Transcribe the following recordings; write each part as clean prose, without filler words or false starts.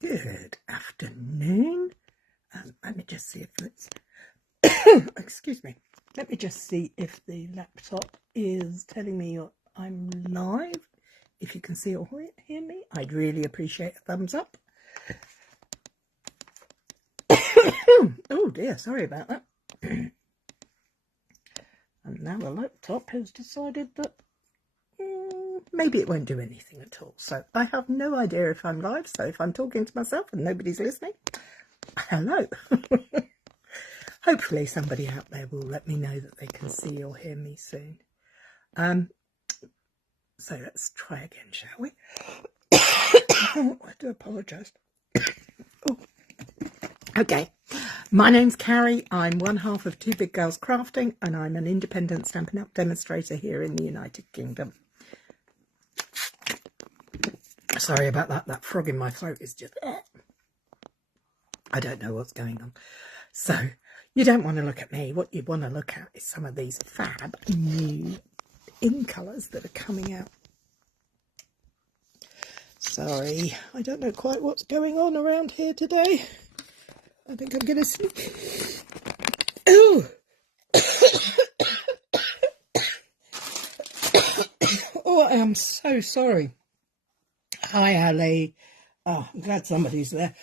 Good afternoon. Let me just see if it's excuse me. Let me just see if the laptop is telling me I'm live. If you can see or hear me, I'd really appreciate a thumbs up. Oh dear, sorry about that. And now the laptop has decided that maybe it won't do anything at all. So I have no idea if I'm live. So if I'm talking to myself and nobody's listening, hello. Hopefully somebody out there will let me know that they can see or hear me soon. So let's try again, shall we? I do apologise. Oh. Okay, my name's Cary. I'm one half of Two Big Girls Crafting, and I'm an independent Stampin' Up demonstrator here in the United Kingdom. Sorry about that. That frog in my throat is just... I don't know what's going on. So you don't want to look at me. What you want to look at is some of these fab new in colours that are coming out. Sorry, I don't know quite what's going on around here today. I think I'm going to sleep. Oh! Oh, I am so sorry. Hi, Ali. Oh, I'm glad somebody's there.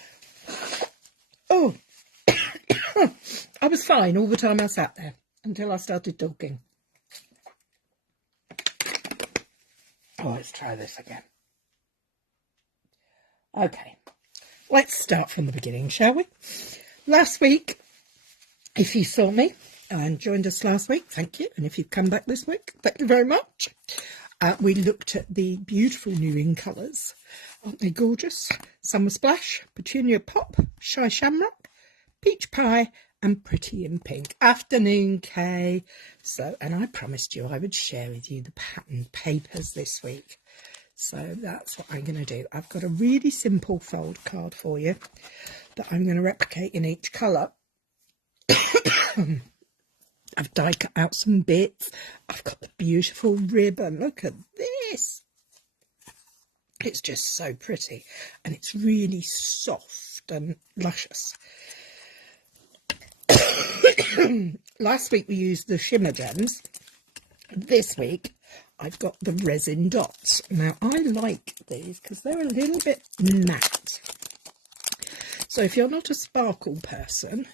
Oh! I was fine all the time I sat there until I started talking. Oh, let's try this again. Okay, let's start from the beginning, shall we? Last week, if you saw me and joined us last week, thank you. And if you've come back this week, thank you very much. We looked at the beautiful new in colours. Aren't they gorgeous? Summer Splash, Petunia Pop, Shy Shamrock, Peach Pie, and Pretty in Pink. Afternoon, Kay. So, and I promised you I would share with you the pattern papers this week. So that's what I'm going to do. I've got a really simple fold card for you that I'm going to replicate in each colour. I've die cut out some bits. I've got the beautiful ribbon. Look at this. It's just so pretty. And it's really soft and luscious. Last week we used the shimmer gems. This week I've got the resin dots. Now I like these because they're a little bit matte. So if you're not a sparkle person,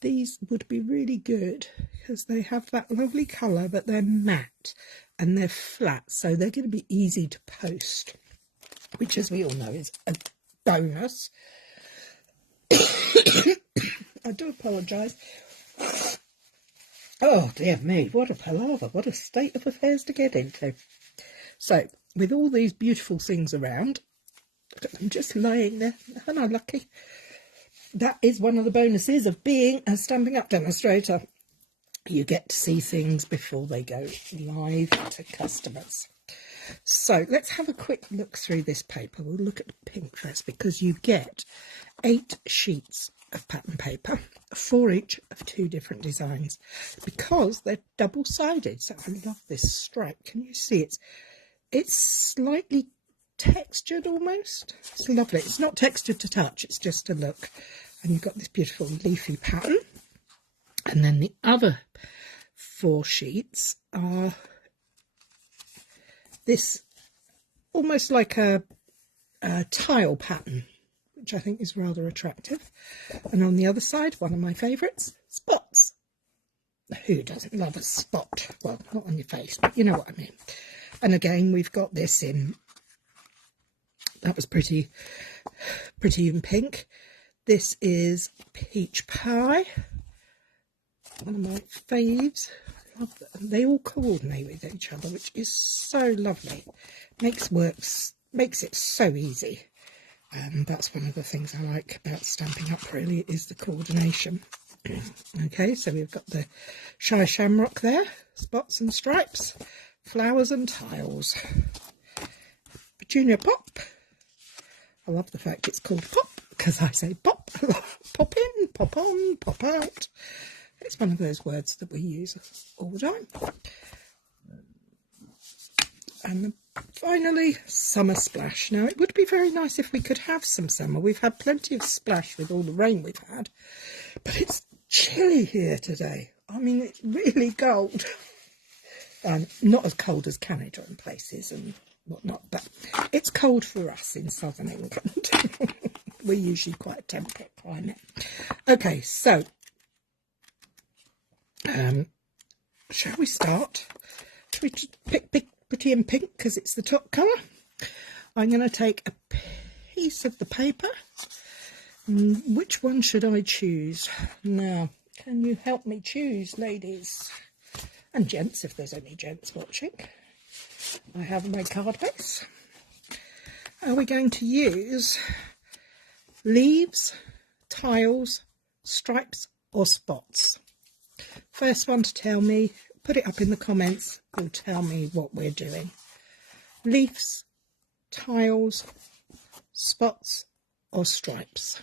these would be really good because they have that lovely colour, but they're matte and they're flat. So they're going to be easy to post, which as we all know is a bonus. I do apologise. Oh dear me, what a palaver, what a state of affairs to get into. So, with all these beautiful things around, look at them just lying there, aren't I lucky? That is one of the bonuses of being a Stampin' Up demonstrator. You get to see things before they go live to customers. So, let's have a quick look through this paper. We'll look at the pink first because you get 8 sheets of pattern paper, 4 each of 2 different designs, because they're double-sided. So I love this stripe. Can you see it's slightly textured almost? It's lovely. It's not textured to touch, it's just a look. And you've got this beautiful leafy pattern. And then the other 4 sheets are this almost like a tile pattern, which I think is rather attractive. And on the other side, one of my favourites, spots. Who doesn't love a spot? Well, not on your face, but you know what I mean. And again, we've got this in, that was pretty in pink. This is Peach Pie, one of my faves. I love them. They all coordinate with each other, which is so lovely. Makes it so easy. That's one of the things I like about Stampin' Up, really, is the coordination. Okay, so we've got the Shy Shamrock there, spots and stripes, flowers and tiles. Petunia Pop. I love the fact it's called Pop, because I say pop. Pop in, pop on, pop out. It's one of those words that we use all the time. And the finally, summer splash. Now, it would be very nice if we could have some summer. We've had plenty of splash with all the rain we've had, but it's chilly here today. I mean, it's really cold. Not as cold as Canada and places and whatnot, but it's cold for us in southern England. We're usually quite a temperate climate. Okay, so shall we start? Shall we just pick Pretty in Pink because it's the top colour? I'm going to take a piece of the paper. Which one should I choose? Now, can you help me choose, ladies? And gents, if there's any gents watching. I have my card base. Are we going to use leaves, tiles, stripes or spots? First one to tell me, put it up in the comments, will tell me what we're doing. Leaves, tiles, spots or stripes?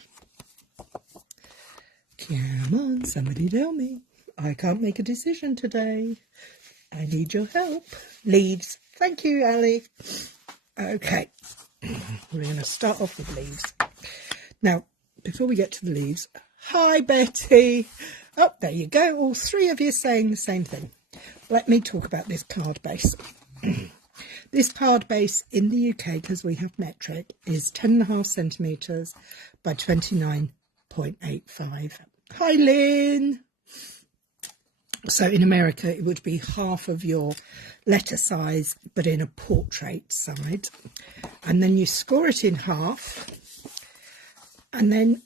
Come on, somebody tell me. I can't make a decision today. I need your help. Leaves. Thank you, Ali. Okay, we're going to start off with leaves. Now, before we get to the leaves, hi, Betty. Oh, there you go. All three of you saying the same thing. Let me talk about this card base. This card base in the UK, because we have metric, is 10.5 centimetres by 29.85. Hi, Lynn. So in America, it would be half of your letter size, but in a portrait side. And then you score it in half. And then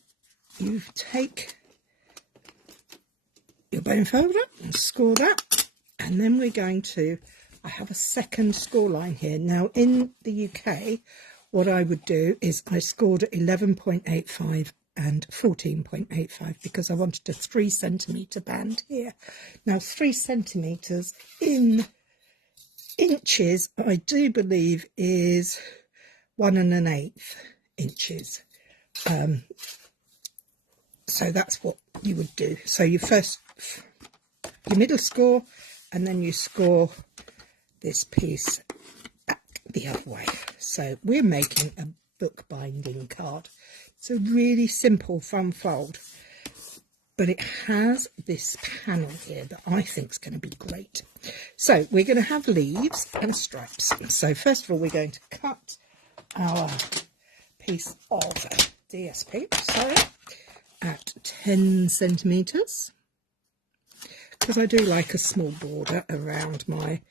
you take your bone folder and score that. And then we're going to, I have a second score line here. Now in the UK, what I would do is I scored at 11.85 and 14.85 because I wanted a 3 centimetre band here. Now 3 centimetres in inches, I do believe is 1 1/8 inches. So that's what you would do. So you first, your middle score, and then you score this piece back the other way. So we're making a bookbinding card. It's a really simple fun fold, but it has this panel here that I think is going to be great. So we're going to have leaves and stripes. So first of all, we're going to cut our piece of DSP, at 10 centimetres, because I do like a small border around my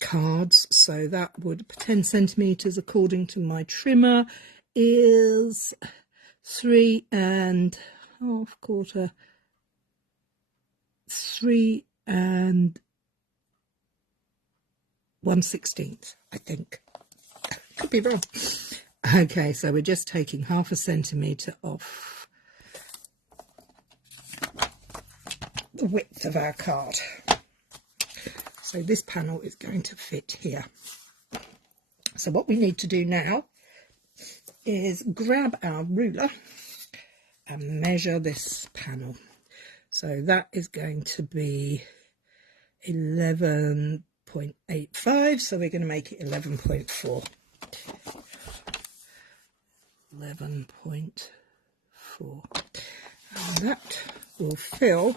cards. So that would 10 centimetres according to my trimmer is 3 1/4, 3 1/16, I think. Could be wrong. Okay, so we're just taking 0.5 centimetre off the width of our card. So this panel is going to fit here. So what we need to do now is grab our ruler and measure this panel. So that is going to be 11.85, so we're going to make it 11.4. 11.4, and that will fill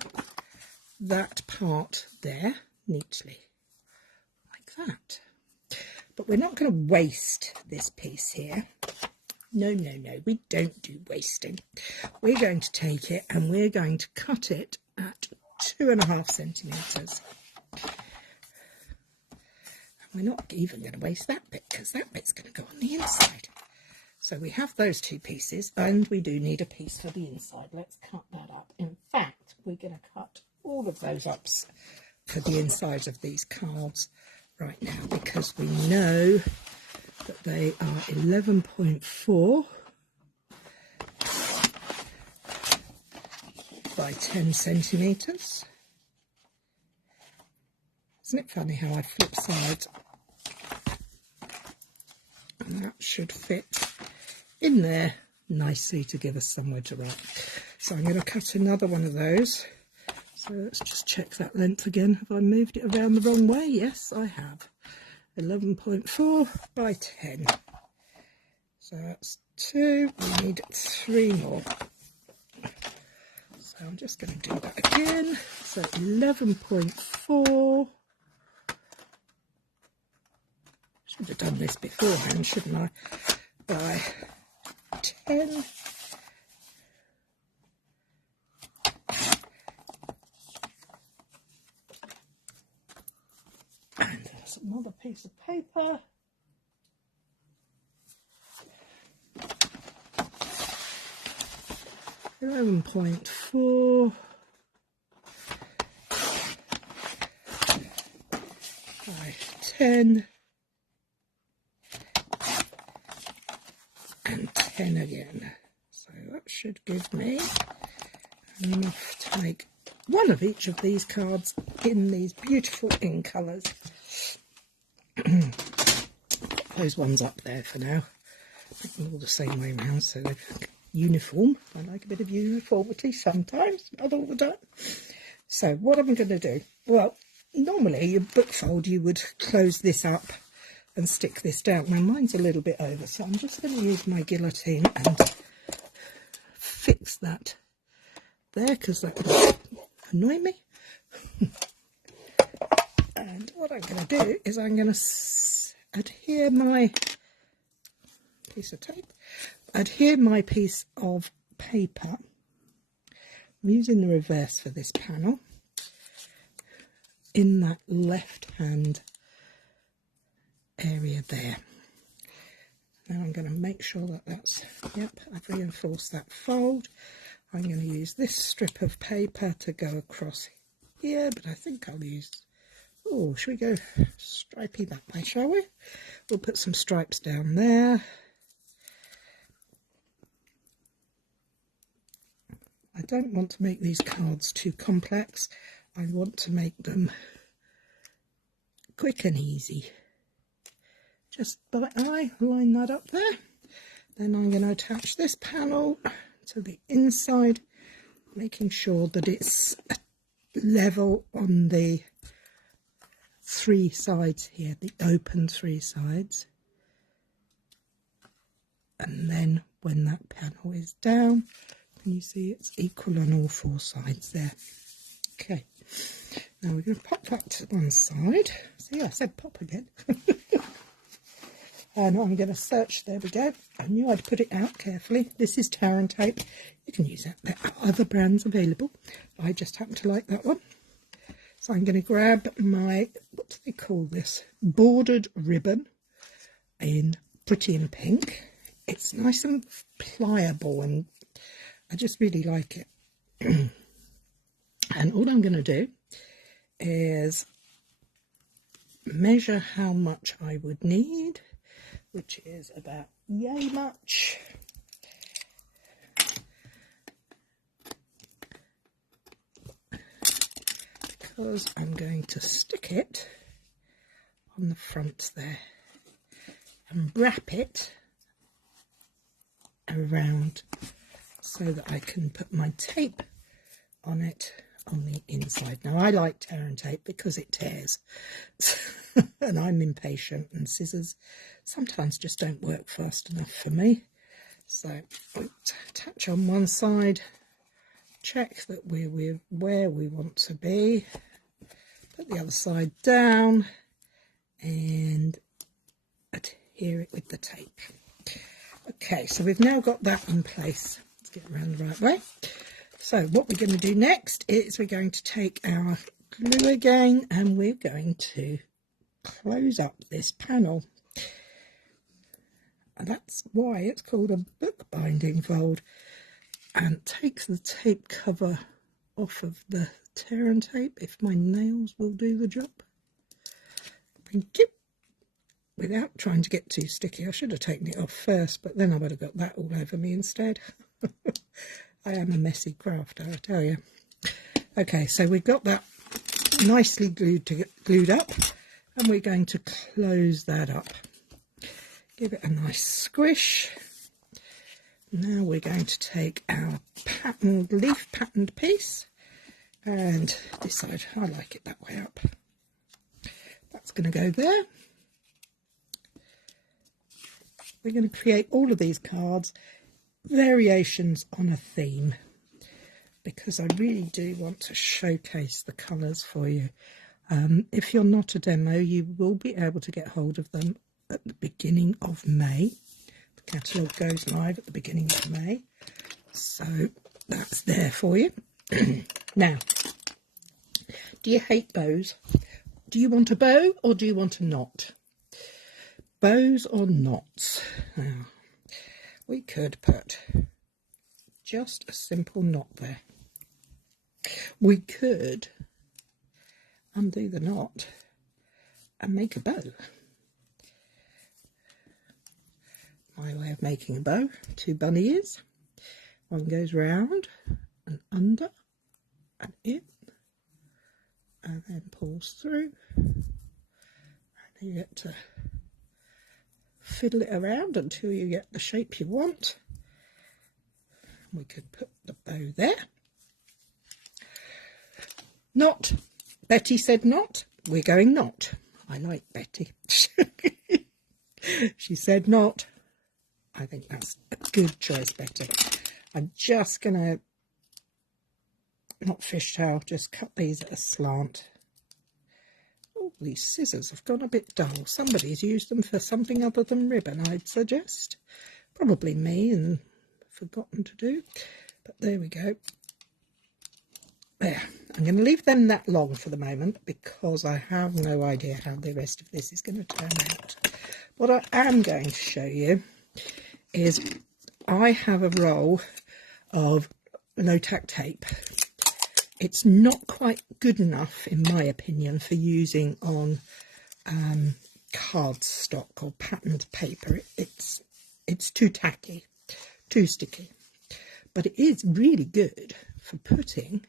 that part there neatly, like that. But we're not going to waste this piece here. No, we don't do wasting. We're going to take it and we're going to cut it at 2.5 centimetres. And we're not even going to waste that bit because that bit's going to go on the inside. So we have those two pieces, and we do need a piece for the inside. Let's cut that up. In fact, we're going to cut all of those up for the inside of these cards right now, because we know that they are 11.4 by 10 centimetres. Isn't it funny how I flip sides? And that should fit in there nicely to give us somewhere to write. So I'm going to cut another one of those. So let's just check that length again. Have I moved it around the wrong way? Yes, I have. 11.4 by 10. So that's 2. We need 3 more. So I'm just going to do that again. So 11.4. Should have done this beforehand, shouldn't I? By 10. And another piece of paper. .4 by 10 and 10 again. So that should give me enough to make one of each of these cards in these beautiful ink colours. Those ones up there for now. Make them all the same way round so they're uniform. I like a bit of uniformity sometimes, not all the time. So what am I going to do? Well, normally your book fold you would close this up and stick this down. Now mine's a little bit over, so I'm just going to use my guillotine and fix that there because that will annoy me. And what I'm going to do is I'm going to adhere my piece of tape, adhere my piece of paper. I'm using the reverse for this panel in that left hand area there. Now I'm going to make sure that that's, yep, I've reinforced that fold. I'm going to use this strip of paper to go across here, but I think I'll use, oh, should we go stripey that way, shall we? We'll put some stripes down there. I don't want to make these cards too complex. I want to make them quick and easy. Just by eye, line that up there. Then I'm going to attach this panel to the inside, making sure that it's level on the 3 sides here, the open 3 sides. And then when that panel is down, can you see it's equal on all 4 sides there? Okay, now we're going to pop that to one side. See, I said pop again. And I'm going to search, there we go. I knew I'd put it out carefully. This is Taran tape. You can use that. There are other brands available. I just happen to like that one. So I'm going to grab my, what do they call this? Bordered ribbon in Pretty in Pink. It's nice and pliable and I just really like it. And all I'm going to do is measure how much I would need, which is about yay much. Because I'm going to stick it on the front there and wrap it around so that I can put my tape on it on the inside. Now I like Taran tape because it tears and I'm impatient and scissors sometimes just don't work fast enough for me. So attach on one side, check that we're where we want to be, put the other side down and adhere it with the tape. Okay, so we've now got that in place. Let's get around the right way. So what we're going to do next is we're going to take our glue again and we're going to close up this panel. And that's why it's called a book binding fold. And take the tape cover off of the Taran tape, if my nails will do the job. Thank you. Without trying to get too sticky. I should have taken it off first, but then I would have got that all over me instead. I am a messy crafter, I tell you. Okay, so we've got that nicely glued up, and we're going to close that up. Give it a nice squish. Now we're going to take our patterned, leaf patterned piece and decide, I like it that way up. That's going to go there. we're going to create all of these cards, variations on a theme, because I really do want to showcase the colours for you. If you're not a demo, you will be able to get hold of them at the beginning of May. The catalogue goes live at the beginning of May, so that's there for you. Now, do you hate bows? Do you want a bow or do you want a knot? Bows or knots? Now, we could put just a simple knot there. We could undo the knot and make a bow. My way of making a bow, 2 bunny ears. One goes round and under and in, and then pulls through, and you get to fiddle it around until you get the shape you want. We could put the bow there. Knot. Betty said knot. We're going knot. I like Betty. She said knot. I think that's a good choice, Betty. I'm just going to, not fishtail, just cut these at a slant. Oh, these scissors have gone a bit dull. Somebody's used them for something other than ribbon, I'd suggest. Probably me and forgotten to do. But there we go. There. I'm going to leave them that long for the moment because I have no idea how the rest of this is going to turn out. What I am going to show you is I have a roll of no-tack tape. It's not quite good enough, in my opinion, for using on cardstock or patterned paper. It's too tacky, too sticky. But it is really good for putting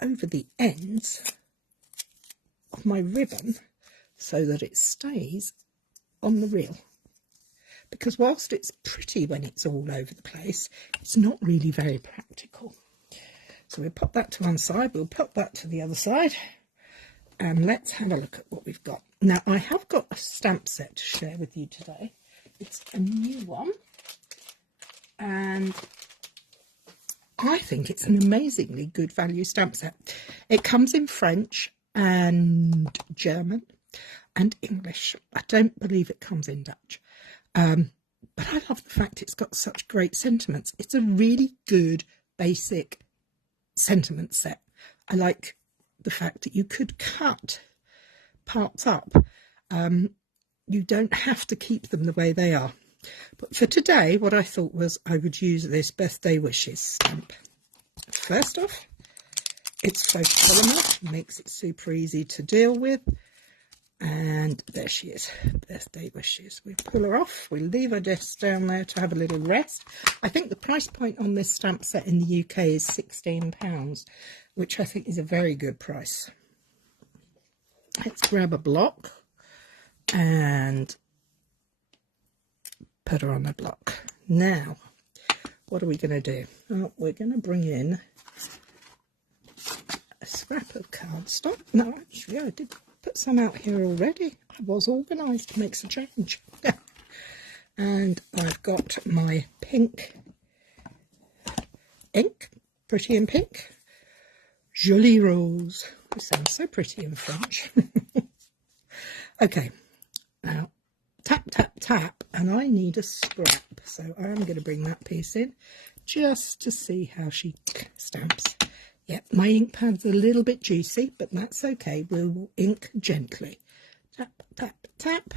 over the ends of my ribbon so that it stays on the reel. Because whilst it's pretty when it's all over the place, it's not really very practical. So we'll pop that to one side, we'll pop that to the other side, and let's have a look at what we've got. Now, I have got a stamp set to share with you today. It's a new one, and I think it's an amazingly good value stamp set. It comes in French and German and English. I don't believe it comes in Dutch. But I love the fact it's got such great sentiments. It's a really good basic sentiment set. I like the fact that you could cut parts up. You don't have to keep them the way they are. But for today, what I thought was I would use this birthday wishes stamp. First off, it's photopolymer, makes it super easy to deal with. And there she is, birthday wishes. We pull her off, we leave her just down there to have a little rest. I think the price point on this stamp set in the UK is £16, which I think is a very good price. Let's grab a block and put her on the block. Now, what are we going to do? Well, we're going to bring in a scrap of cardstock. No, actually, I did put some out here already. I was organised, makes a change. And I've got my pink ink, pretty in pink. Jolie rose. It sounds so pretty in French. Okay, now tap, tap, tap, and I need a scrap. So I'm going to bring that piece in just to see how she stamps. Yep, my ink pad's a little bit juicy, but that's okay. We'll ink gently. Tap, tap, tap.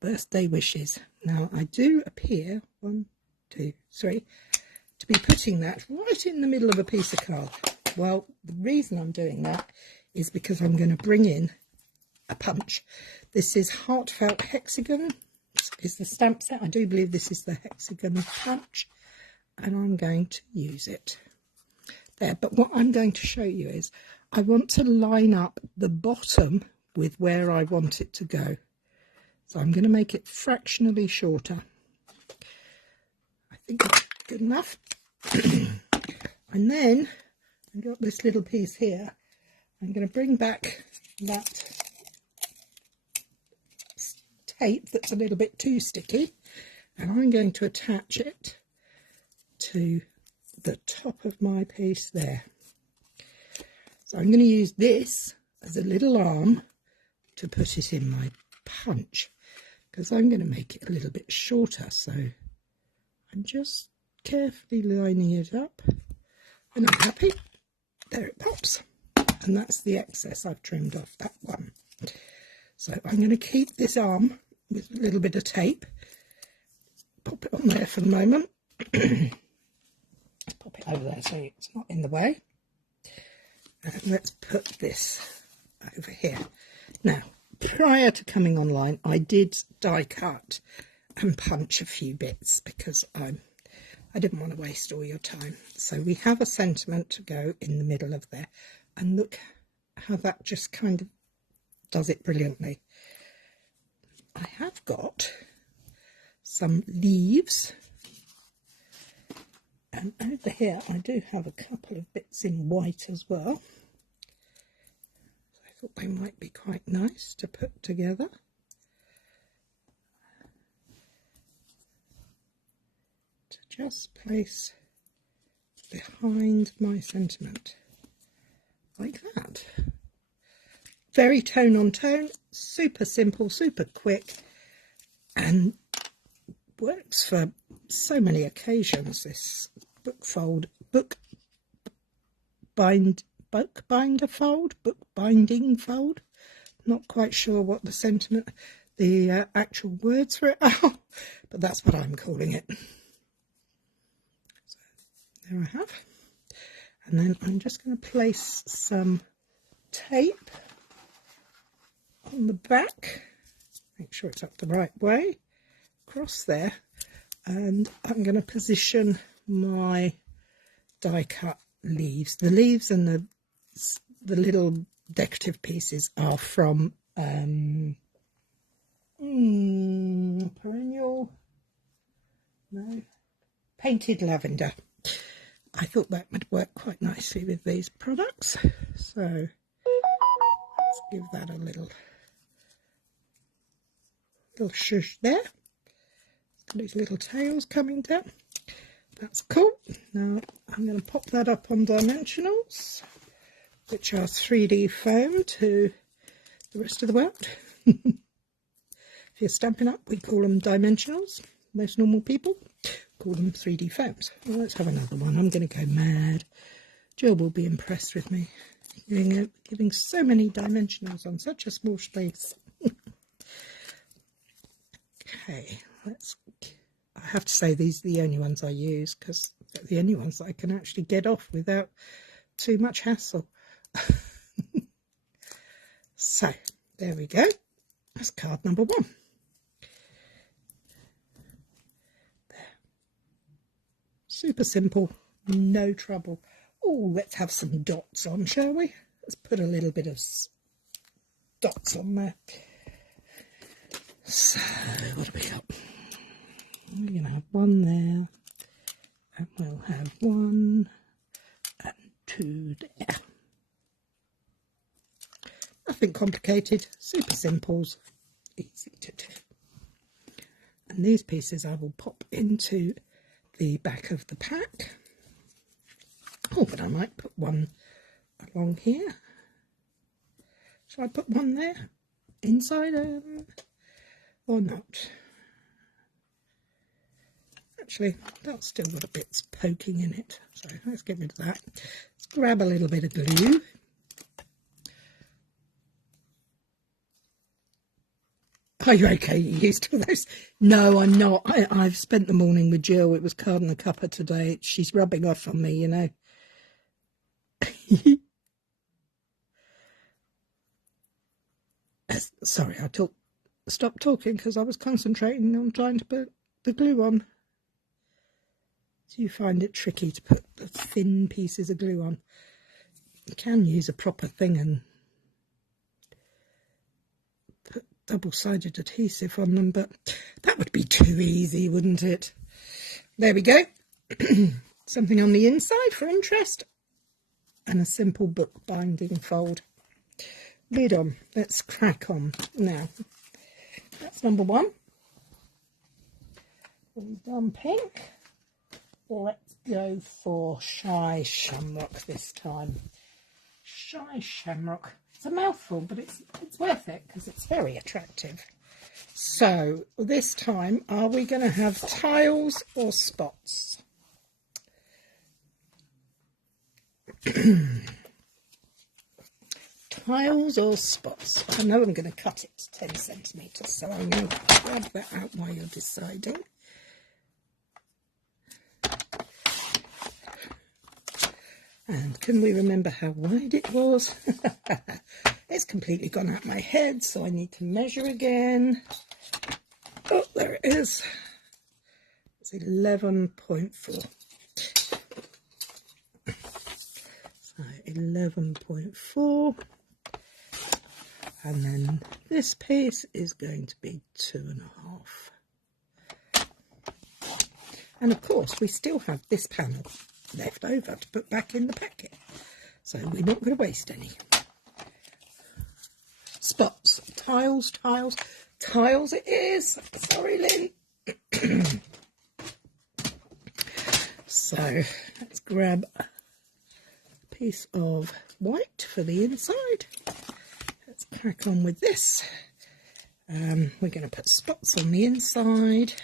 Birthday wishes. Now, I do appear, 1, 2, 3, to be putting that right in the middle of a piece of card. Well, the reason I'm doing that is because I'm going to bring in a punch. This is Heartfelt Hexagon. Is the stamp set. I do believe this is the hexagon punch, and I'm going to use it there. But what I'm going to show you is I want to line up the bottom with where I want it to go. So I'm going to make it fractionally shorter. I think that's good enough. And then I've got this little piece here. I'm going to bring back that tape that's a little bit too sticky, and I'm going to attach it to the top of my piece there. So I'm going to use this as a little arm to put it in my punch, because I'm going to make it a little bit shorter. So I'm just carefully lining it up, and I'm happy. There it pops, and that's the excess I've trimmed off that one. So I'm going to keep this arm with a little bit of tape, pop it on there for the moment. Let's pop it over there so it's not in the way. And let's put this over here. Now, prior to coming online, I did die cut and punch a few bits because I didn't want to waste all your time. So we have a sentiment to go in the middle of there, and look how that just kind of does it brilliantly. I have got some leaves, and over here I do have a couple of bits in white as well. I thought they might be quite nice to put together. To just place behind my sentiment like that. Very tone on tone, super simple, super quick, and works for so many occasions. This book binding fold. Not quite sure what the actual words for it are, but that's what I'm calling it. So there I have. And then I'm just going to place some tape on the back, make sure it's up the right way, across there, and I'm going to position my die cut leaves. The leaves and the little decorative pieces are from Painted Lavender. I thought that would work quite nicely with these products, so let's give that a little shush there. Got these little tails coming down. That's cool. Now I'm going to pop that up on dimensionals, which are 3D foam to the rest of the world. If you're Stampin' Up, we call them dimensionals. Most normal people call them 3D foams. Well, let's have another one. I'm going to go mad. Jill will be impressed with me giving so many dimensionals on such a small space. Okay, I have to say these are the only ones I use because they're the only ones that I can actually get off without too much hassle. So there we go. That's card number 1. There. Super simple, no trouble. Oh, let's have some dots on, shall we? Let's put a little bit of dots on there. So, what have we got? We're going to have one there, and we'll have 1 and 2 there. Nothing complicated, super simples, easy to do. And these pieces I will pop into the back of the pack. Oh, but I might put one along here. Shall I put one there? Inside or not? Actually, that's still got a bit poking in it, so let's get rid of that. Let's grab a little bit of glue. Are you okay? You used to those? No, I'm not. I've spent the morning with Jill. It was card and a cuppa today. She's rubbing off on me, you know. Sorry, I stopped talking because I was concentrating on trying to put the glue on. Do you find it tricky to put the thin pieces of glue on? You can use a proper thing and put double-sided adhesive on them, but that would be too easy, wouldn't it? There we go. Something on the inside for interest, and a simple book binding fold. Lid on. Let's crack on now. That's number 1. We've done pink. Let's go for Shy Shamrock this time. Shy Shamrock. It's a mouthful, but it's worth it because it's very attractive. So this time, are we going to have tiles or spots? Tiles or spots? I know I'm going to cut it to 10 centimetres, so I'm going to grab that out while you're deciding. And can we remember how wide it was? It's completely gone out my head, so I need to measure again. Oh, there it is. It's 11.4. So 11.4. And then this piece is going to be 2.5. And of course, we still have this panel left over to put back in the packet, so we're not going to waste any. Spots, tiles, tiles, tiles it is. Sorry, Lynn. So let's grab a piece of white for the inside. Let's crack on with this. We're going to put spots on the inside.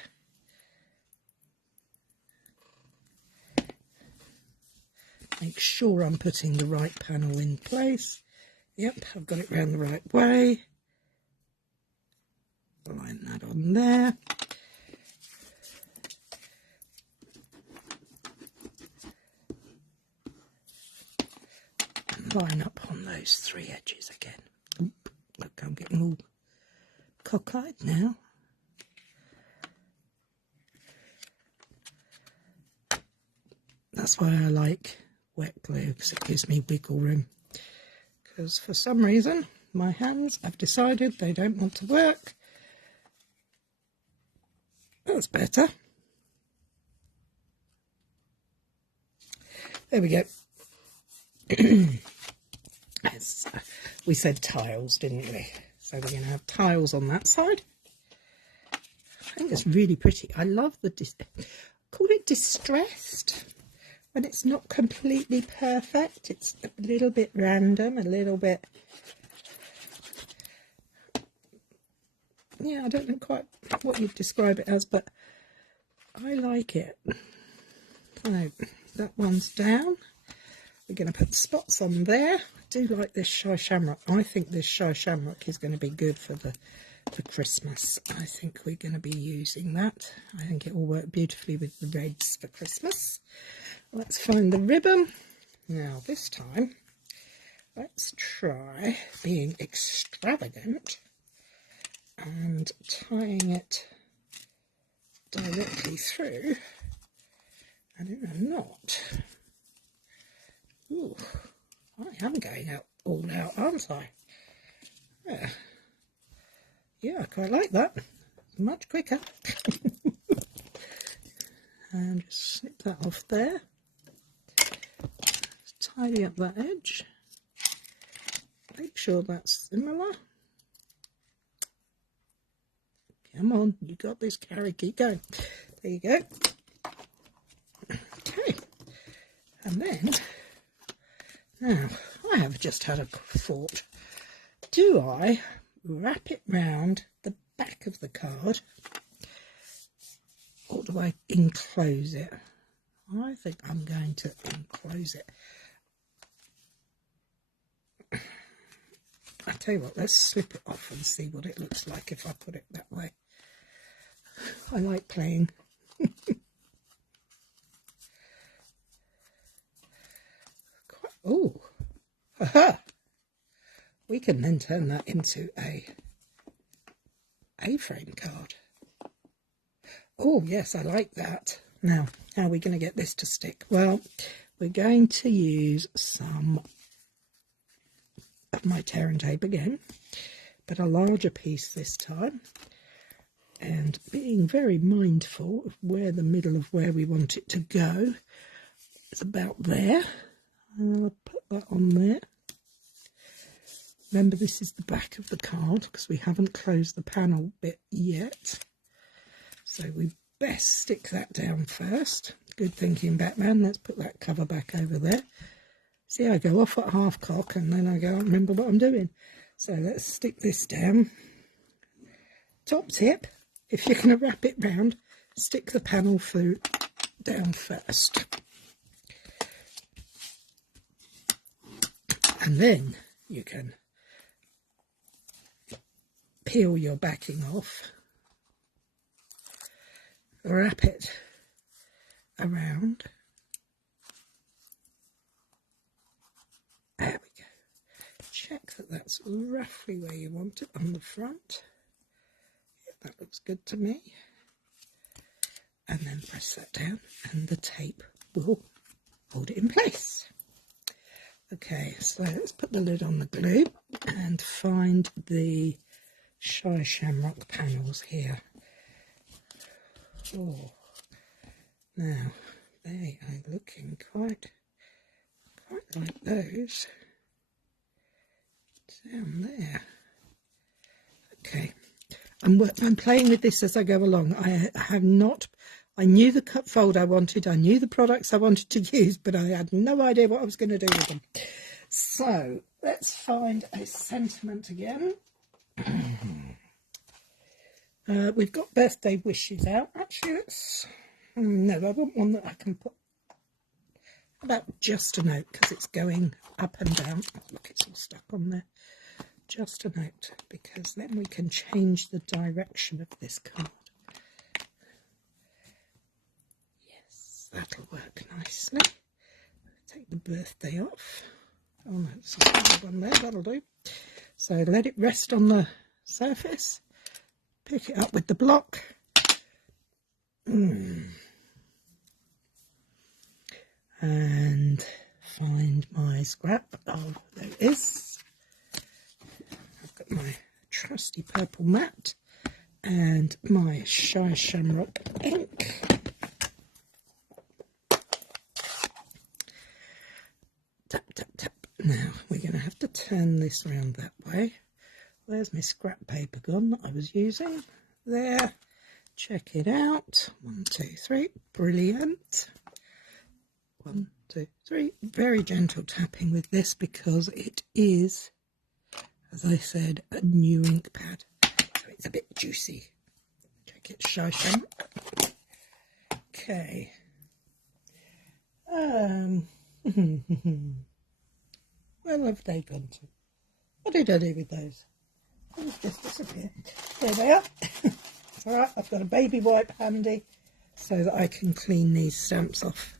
Make sure I'm putting the right panel in place. Yep, I've got it round the right way. Line that on there. And line up on those three edges again. Oop, look, I'm getting all cockeyed now. That's why I like wet glue, because it gives me wiggle room. Because for some reason my hands have decided they don't want to work. That's better. There we go. Yes, we said tiles, didn't we? So we're going to have tiles on that side. I think it's really pretty. I love the call it distressed. When it's not completely perfect, it's a little bit random, a little bit, yeah, I don't know quite what you'd describe it as, but I like it. So that one's down. We're going to put spots on there. I do like this Shy Shamrock. I think this Shy Shamrock is going to be good for Christmas. I think we're going to be using that. I think it will work beautifully with the reds for Christmas. Let's find the ribbon. Now this time, let's try being extravagant and tying it directly through and in a knot. Ooh, I am going out all out, aren't I? Yeah, I quite like that. Much quicker. And just snip that off there. Tidy up that edge. Make sure that's similar. Come on, you got this, Cary. Keep going. There you go. Okay. And then, now, I have just had a thought. Do I wrap it round the back of the card, or do I enclose it? I think I'm going to enclose it. I tell you what, let's slip it off and see what it looks like if I put it that way. I like playing. Oh, haha! We can then turn that into a A-frame card. Oh yes, I like that. Now, how are we going to get this to stick? Well, we're going to use some of my tear and tape again, but a larger piece this time, and being very mindful of where the middle of where we want it to go is about there. I'm going to put that on there. Remember, this is the back of the card because we haven't closed the panel bit yet, so we best stick that down first. Good thinking, Batman. Let's put that cover back over there. See, I go off at half cock and then I go, I don't remember what I'm doing. So let's stick this down. Top tip, if you're going to wrap it round, stick the panel through down first. And then you can peel your backing off, wrap it around. There we go. Check that that's roughly where you want it on the front. Yeah, that looks good to me. And then press that down and the tape will hold it in place. Okay, so let's put the lid on the glue and find the Shy Shamrock panels here. Oh, now they are looking quite like those down there. Okay, I'm playing with this as I go along. I knew the cut fold I wanted, I knew the products I wanted to use, but I had no idea what I was going to do with them. So let's find a sentiment again. We've got birthday wishes out. Actually, no, I want one that I can put about just a note, because it's going up and down. Oh, look, it's all stuck on there. Just a note, because then we can change the direction of this card. Yes, that'll work nicely. Take the birthday off. Oh no, there's another one there, that'll do. So let it rest on the surface. Pick it up with the block. And find my scrap. Oh, there it is. I've got my trusty purple mat and my Shy Shamrock ink. Tap, tap, tap. Now we're going to have to turn this round that way. Where's my scrap paper gone that I was using? There. Check it out. 1, 2, 3. Brilliant. 1, 2, 3. Very gentle tapping with this because it is, as I said, a new ink pad. So it's a bit juicy. Check it, Shy Shamrock. Okay. Where have they gone to? What did I do with those? They've just disappeared. There they are. It's alright, I've got a baby wipe handy so that I can clean these stamps off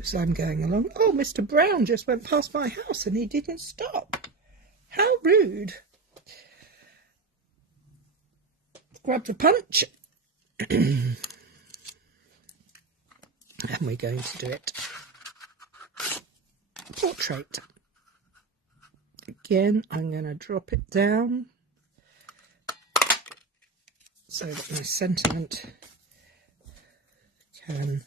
as I'm going along. Oh, Mr. Brown just went past my house and he didn't stop. How rude. Grab the punch. And we're going to do it. Portrait. Again, I'm going to drop it down so that my sentiment can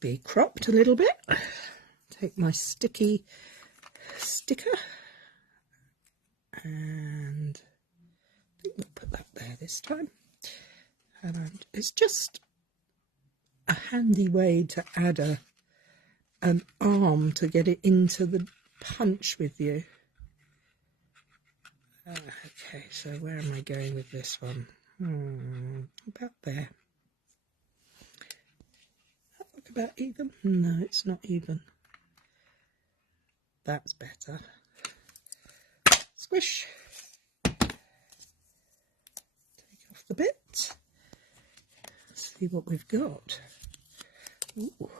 be cropped a little bit. Take my sticky sticker and I think we'll put that there this time. And it's just a handy way to add an arm to get it into the punch with you. Okay, so where am I going with this one? About there. That look about even? No, it's not even. That's better. Squish. Take off the bit. See what we've got. Ooh.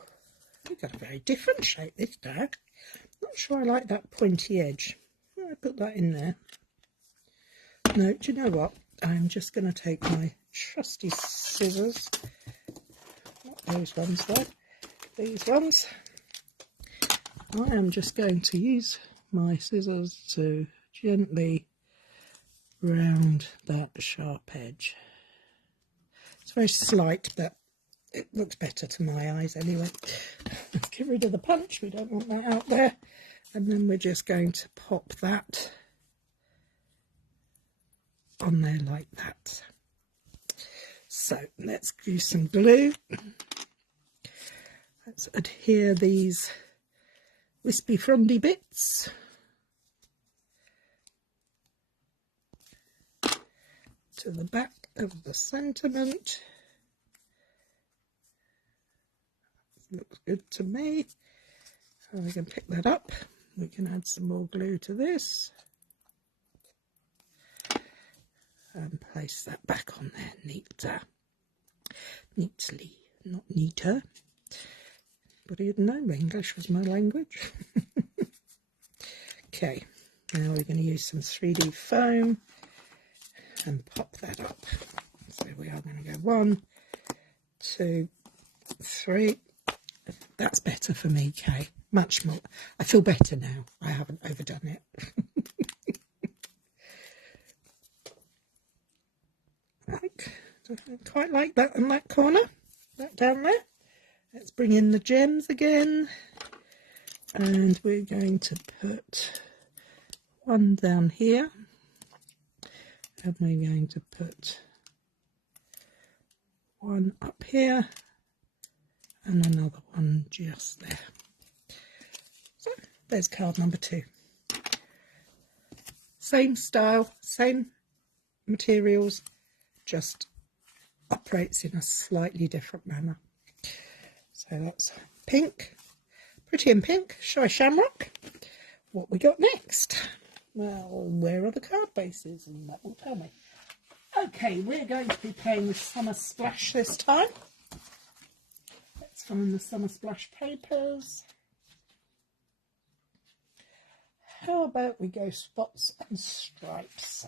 We've got a very different shape this tag. Not sure I like that pointy edge. I put that in there. No, do you know what? I'm just going to take my trusty scissors. Not those ones though. These ones. I am just going to use my scissors to gently round that sharp edge. It's very slight, but it looks better to my eyes anyway. Let's get rid of the punch, we don't want that out there. And then we're just going to pop that on there like that. So let's use some glue. Let's adhere these wispy frondy bits to the back of the sentiment. Looks good to me. And we can pick that up. We can add some more glue to this and place that back on there neatly, not neater. But you didn't know English was my language. Okay, now we're going to use some 3D foam and pop that up. So we are going to go 1, 2, 3. That's better for me, Kay. Much more. I feel better now. I haven't overdone it. Quite like that in that corner. That down there. Let's bring in the gems again. And we're going to put one down here. And we're going to put one up here. And another one just there. So there's card number 2. Same style, same materials, just operates in a slightly different manner. So that's pink, pretty in pink, Shy Shamrock. What we got next? Well, where are the card bases? And that will tell me. Okay, we're going to be playing with Summer Splash this time. Let's find the Summer Splash papers. How about we go spots and stripes?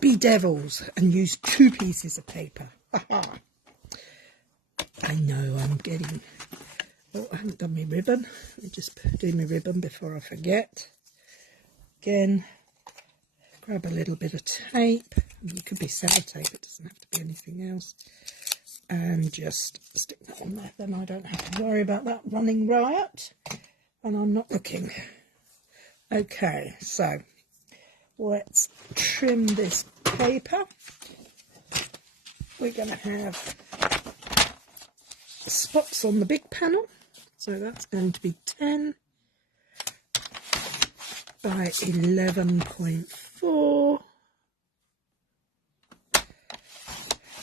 Be devils and use 2 pieces of paper. I know I'm getting... Oh, I haven't done my ribbon. Let me just do my ribbon before I forget. Again, grab a little bit of tape. You could be sellotape, it doesn't have to be anything else. And just stick that on there. Then I don't have to worry about that running riot. And I'm not looking. Okay, so let's trim this paper. We're going to have spots on the big panel. So that's going to be 10 by 11.4.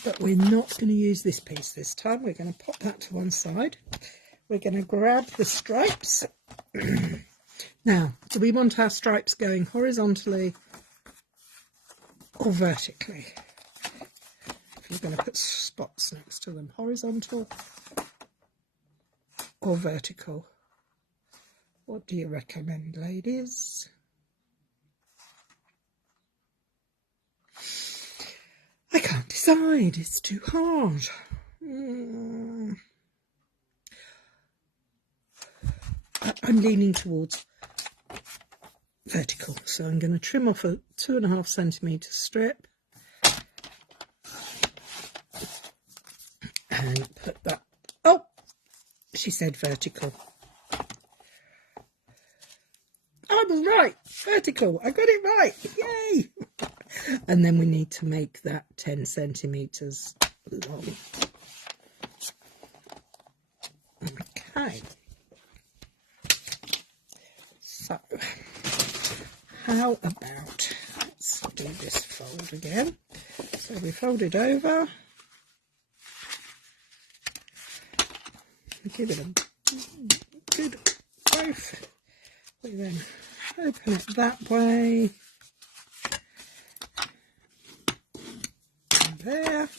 But we're not going to use this piece this time. We're going to pop that to one side. We're going to grab the stripes. Now, do we want our stripes going horizontally or vertically? If you're going to put spots next to them, horizontal or vertical? What do you recommend, ladies? I can't decide, it's too hard. I'm leaning towards vertical, so I'm going to trim off a 2.5 centimetre strip and put that. Oh, she said vertical. I was right, vertical. I got it right. Yay! And then we need to make that 10 centimetres long. Okay. So, how about, let's do this fold again. So we fold it over, give it a good growth. We then open it that way, and there,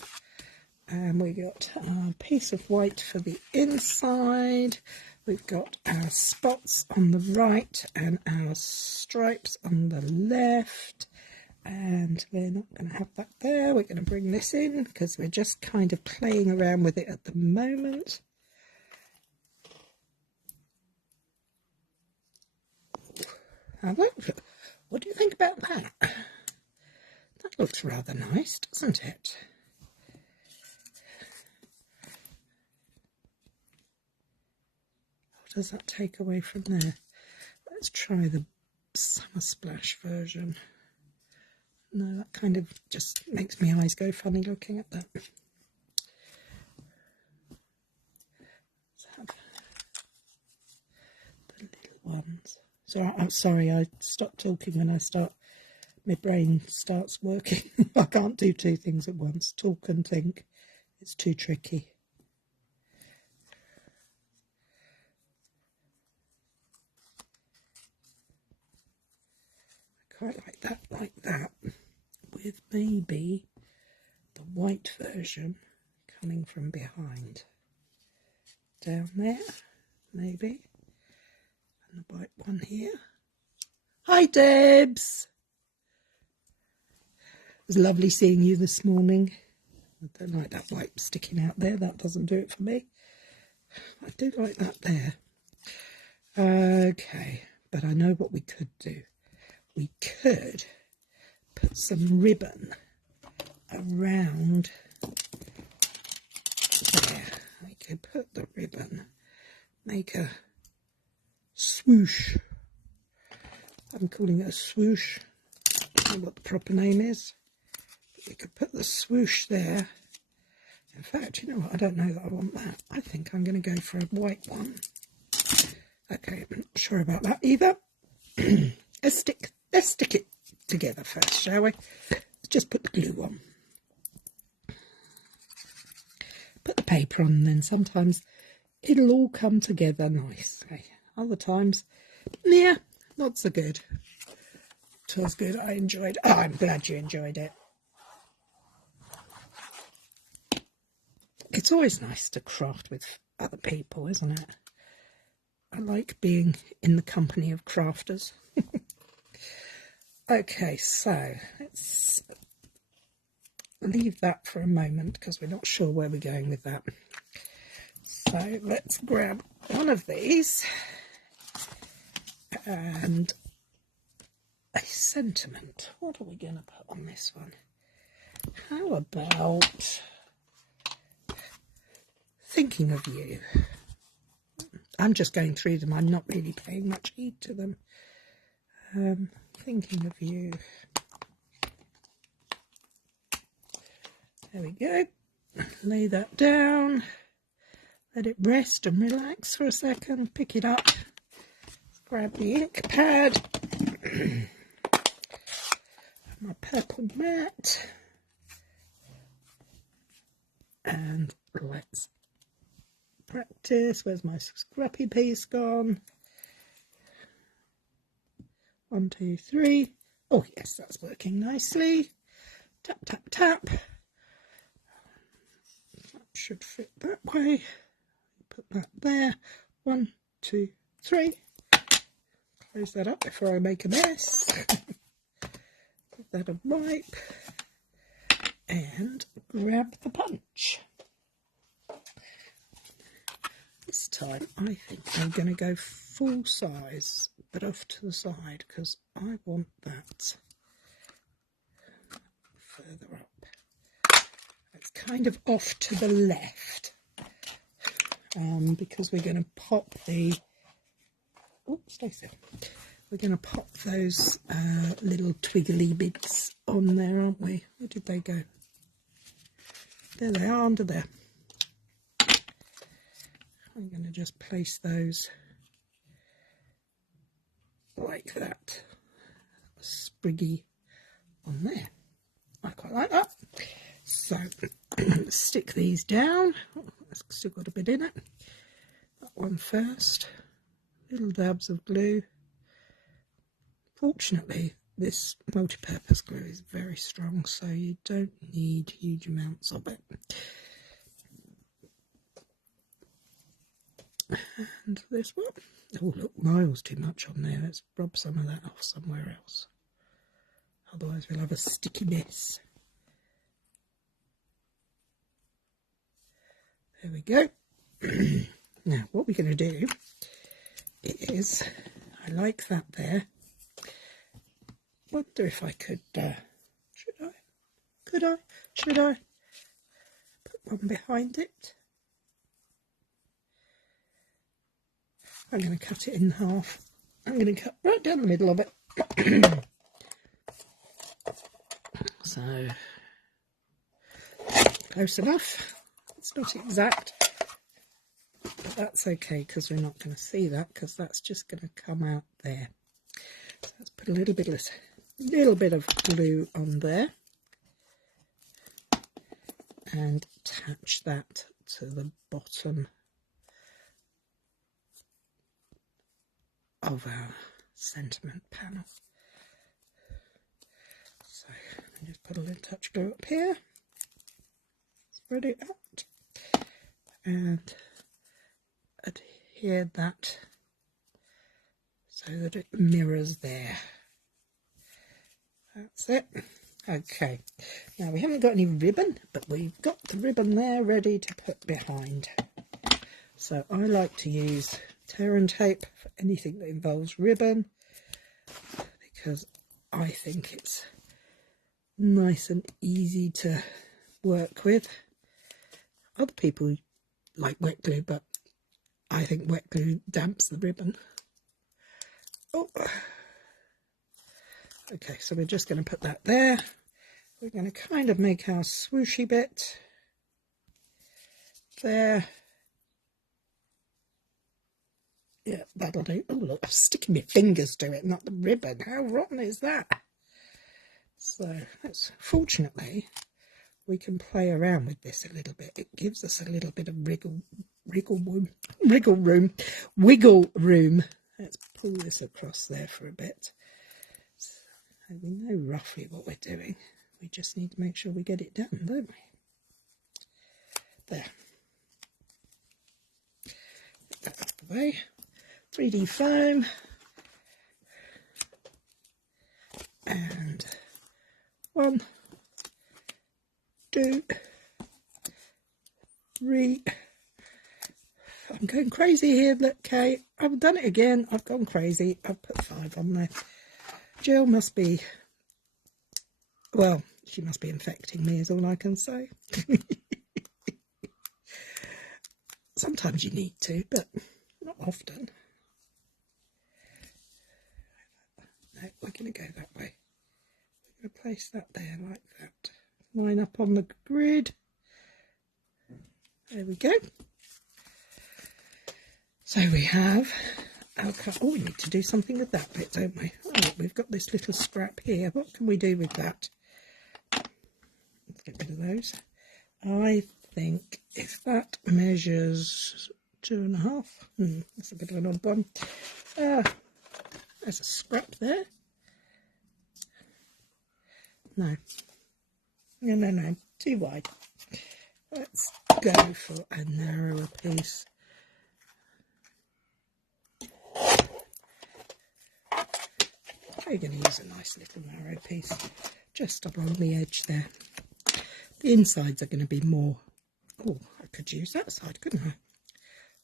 and we got a piece of white for the inside. We've got our spots on the right and our stripes on the left, and we're not going to have that there. We're going to bring this in because we're just kind of playing around with it at the moment. What do you think about that? That looks rather nice, doesn't it? What does that take away from there? Let's try the Summer Splash version. No, that kind of just makes my eyes go funny looking at that. Let's have the little ones. So I'm sorry, I stop talking when my brain starts working. I can't do two things at once, talk and think. It's too tricky. I quite like that, with maybe the white version coming from behind. Down there, maybe. And the white one here. Hi, Debs! It was lovely seeing you this morning. I don't like that white sticking out there. That doesn't do it for me. I do like that there. Okay, but I know what we could do. We could put some ribbon around there. We could put the ribbon, make a swoosh. I'm calling it a swoosh. I don't know what the proper name is. But we could put the swoosh there. In fact, you know what? I don't know that I want that. I think I'm going to go for a white one. Okay, I'm not sure about that either. Let's stick it together first, shall we? Let's just put the glue on. Put the paper on, and then sometimes it'll all come together nicely. Other times, yeah, not so good. Not as good. I enjoyed. Oh, I'm glad you enjoyed it. It's always nice to craft with other people, isn't it? I like being in the company of crafters. Okay, so let's leave that for a moment because we're not sure where we're going with that. So let's grab one of these and a sentiment. What are we going to put on this one? How about thinking of you? I'm just going through them. I'm not really paying much heed to them. Thinking of you. There we go. Lay that down. Let it rest and relax for a second. Pick it up. Grab the ink pad. My purple mat. And let's practice. Where's my scrappy piece gone? 1, 2, 3. Oh yes, that's working nicely. Tap, tap, tap. That should fit that way. Put that there. 1, 2, 3. Close that up before I make a mess. Give that a wipe. And grab the punch. This time I think I'm going to go full size, but off to the side because I want that further up. It's kind of off to the left because we're going to pop the... Oh, stay still. We're going to pop those little twiggly bits on there, aren't we? Where did they go? There they are, under there. I'm going to just place those like that, spriggy on there. I quite like that. So stick these down. Oh, it's still got a bit in it. That one first. Little dabs of glue. Fortunately, this multi-purpose glue is very strong, so you don't need huge amounts of it. And this one. Oh, look, miles too much on there. Let's rub some of that off somewhere else. Otherwise, we'll have a sticky mess. There we go. Now, what we're going to do is, I like that there. Wonder if I could, should I put one behind it? I'm going to cut it in half. I'm going to cut right down the middle of it. So close enough. It's not exact, but that's okay because we're not going to see that because that's just going to come out there. So let's put a little bit of glue on there and attach that to the bottom of our sentiment panel. So I just put a little touch glue up here, spread it out, and adhere that so that it mirrors there. That's it. Okay, now we haven't got any ribbon, but we've got the ribbon there ready to put behind. So I like to use tear and tape for anything that involves ribbon because I think it's nice and easy to work with. Other people like wet glue, but I think wet glue damps the ribbon. Oh. Okay, so we're just going to put that there. We're going to kind of make our swooshy bit there. Yeah, that'll do. Oh, look, I'm sticking my fingers to it, not the ribbon. How rotten is that? So, fortunately, we can play around with this a little bit. It gives us a little bit of wiggle room. Let's pull this across there for a bit. So we know roughly what we're doing. We just need to make sure we get it done, don't we? There. Get that out of the way. 3D foam. And 1, 2, 3. I'm going crazy here. Look, Kay, I've done it again. I've gone crazy. I've put 5 on there. Jill must be, well, she must be infecting me is all I can say. Sometimes you need to, but not often. No, we're going to go that way. We're going to place that there like that. Line up on the grid. There we go. So we have our cut. Oh, we need to do something with that bit, don't we? Oh, we've got this little scrap here. What can we do with that? Let's get rid of those. I think if that measures 2.5, that's a bit of an odd one. There's a scrap there. No, too wide. Let's go for a narrower piece. We're going to use a nice little narrow piece just along the edge there. The insides are going to be more. Oh, I could use that side, couldn't I?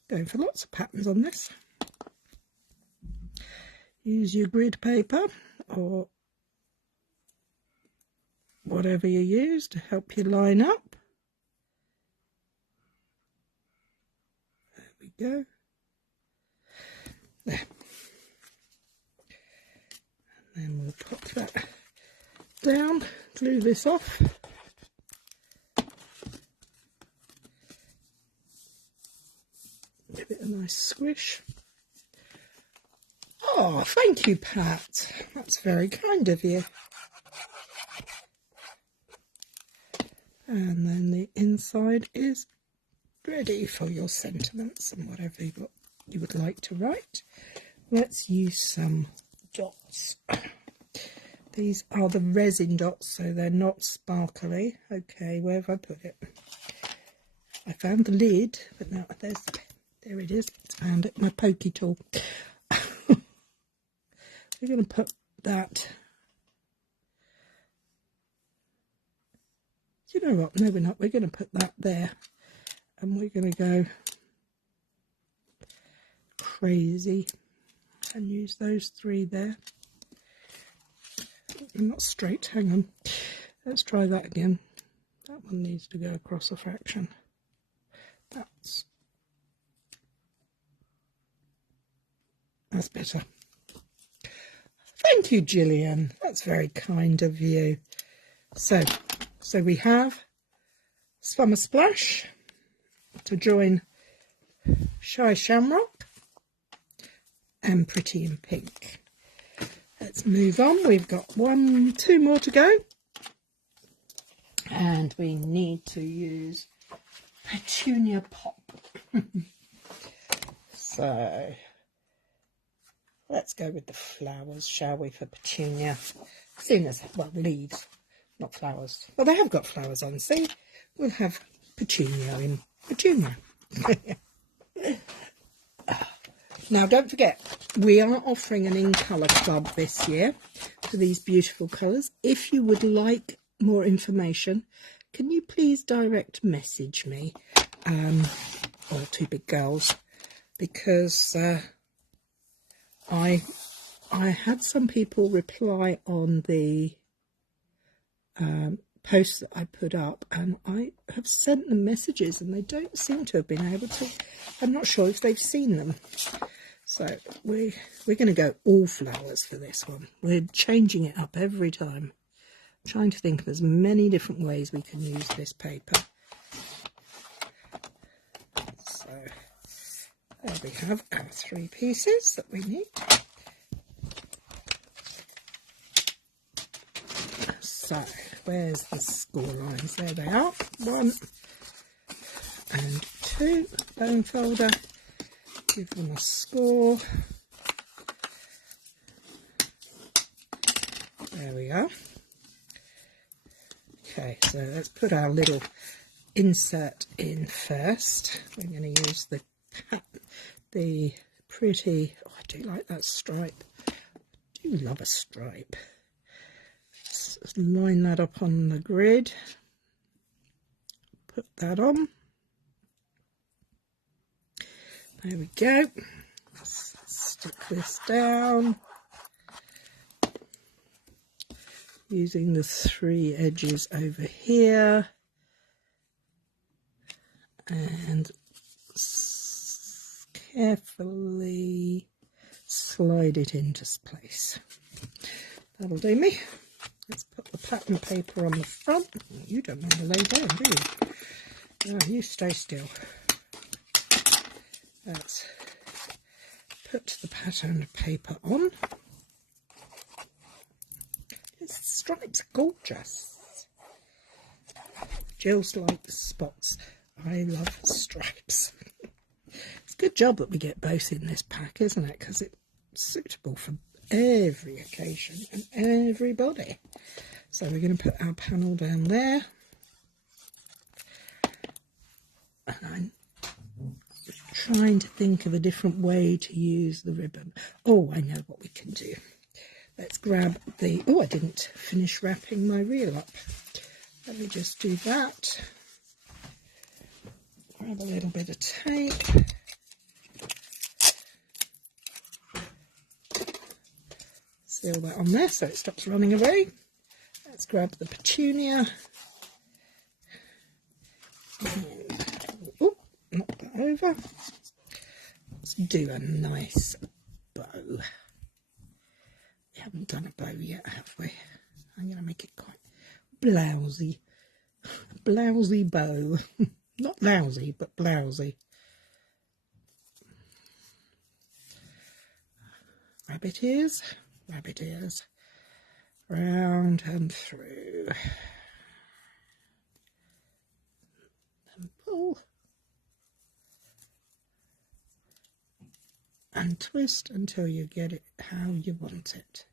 Going for lots of patterns on this. Use your grid paper or whatever you use to help you line up. There we go. There. And then we'll pop that down, glue this off. Give it a nice squish. Oh, thank you, Pat. That's very kind of you. And then the inside is ready for your sentiments and whatever you would like to write. Let's use some dots. These are the resin dots, so they're not sparkly. Okay, where have I put it? I found the lid, but now there it is. Found it, my pokey tool. We're going to put that. You know what? No, we're not. We're going to put that there, and we're going to go crazy and use those 3 there. Not straight. Hang on. Let's try that again. That one needs to go across a fraction. That's better. Thank you, Gillian. That's very kind of you. So we have Summer Splash to join Shy Shamrock and Pretty in Pink. Let's move on. We've got 2 more to go. And we need to use Petunia Pop. So let's go with the flowers, shall we, for Petunia? Seeing as, well, leaves, not flowers. Well, they have got flowers on, see? We'll have Petunia in Petunia. Now, don't forget, we are offering an in-colour club this year for these beautiful colours. If you would like more information, can you please direct message me, or Two Big Girls, because I had some people reply on the posts that I put up, and I have sent them messages and they don't seem to have been able to. I'm not sure if they've seen them. So we're going to go all flowers for this one. We're changing it up every time. I'm trying to think of as many different ways we can use this paper. So there we have our 3 pieces that we need. So where's the score lines? There they are. 1 and 2. Bone folder. Give them a score. There we are. Okay, so let's put our little insert in first. We're going to use the pretty, oh, I do like that stripe. I do love a stripe. Let's line that up on the grid. Put that on. There we go. Let's stick this down. Using the 3 edges over here. And carefully slide it into place. That'll do me. Let's put the pattern paper on the front. You don't want to lay down, do you? No, you stay still. Let's put the pattern paper on. This stripe's gorgeous. Jill's like the spots. I love stripes. It's a good job that we get both in this pack, isn't it? Because it's suitable for every occasion and everybody. So we're going to put our panel down there. And I'm trying to think of a different way to use the ribbon. Oh, I know what we can do. Let's grab the... Oh, I didn't finish wrapping my reel up. Let me just do that. Grab a little bit of tape. Seal that on there so it stops running away. Let's grab the petunia. Oh, knock that over. Let's do a nice bow. We haven't done a bow yet, have we? I'm going to make it quite blousy. Blousy bow. Not lousy, but blousy. Rabbit ears. Rabbit ears. Round and through. And pull. And twist until you get it how you want it.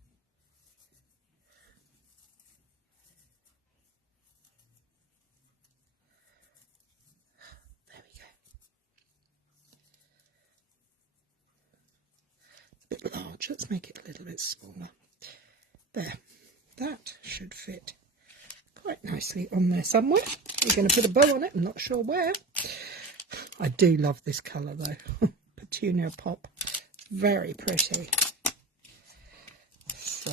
There we go. It's a bit large. Let's make it a little bit smaller. There. That should fit quite nicely on there somewhere. We're going to put a bow on it. I'm not sure where. I do love this colour though. Petunia Pop. Very pretty. So,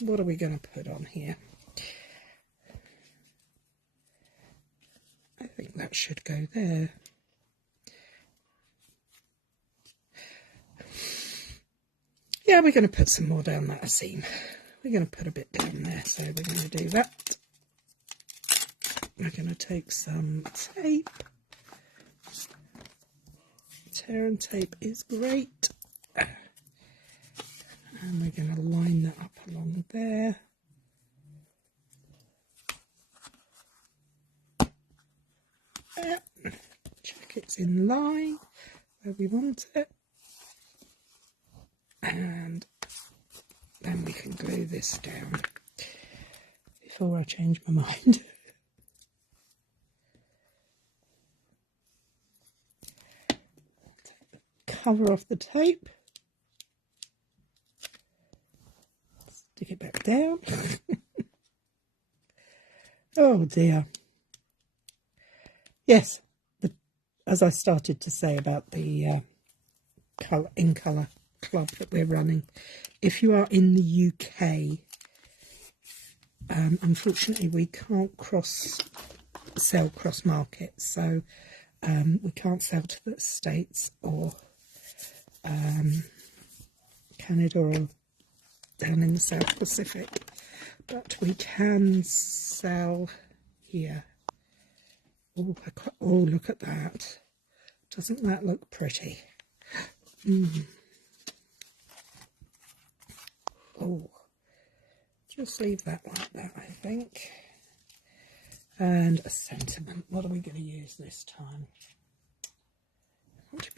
what are we going to put on here? I think that should go there. Yeah, we're going to put some more down that seam. We're going to put a bit down there, so we're going to do that. we're going to take some tape. Tear and tape is great. And we're going to line that up along there. Check it's in line where we want it. And then we can glue this down before I change my mind. Take the cover off the tape. Stick it back down. Oh dear. Yes, as I started to say about the in colour club that we're running, if you are in the UK, unfortunately we can't sell cross markets, so we can't sell to the States or Canada or down in the South Pacific, but we can sell here. Oh, look at that. Doesn't that look pretty? Oh, just leave that like that, I think. And a sentiment. What are we going to use this time? I wonder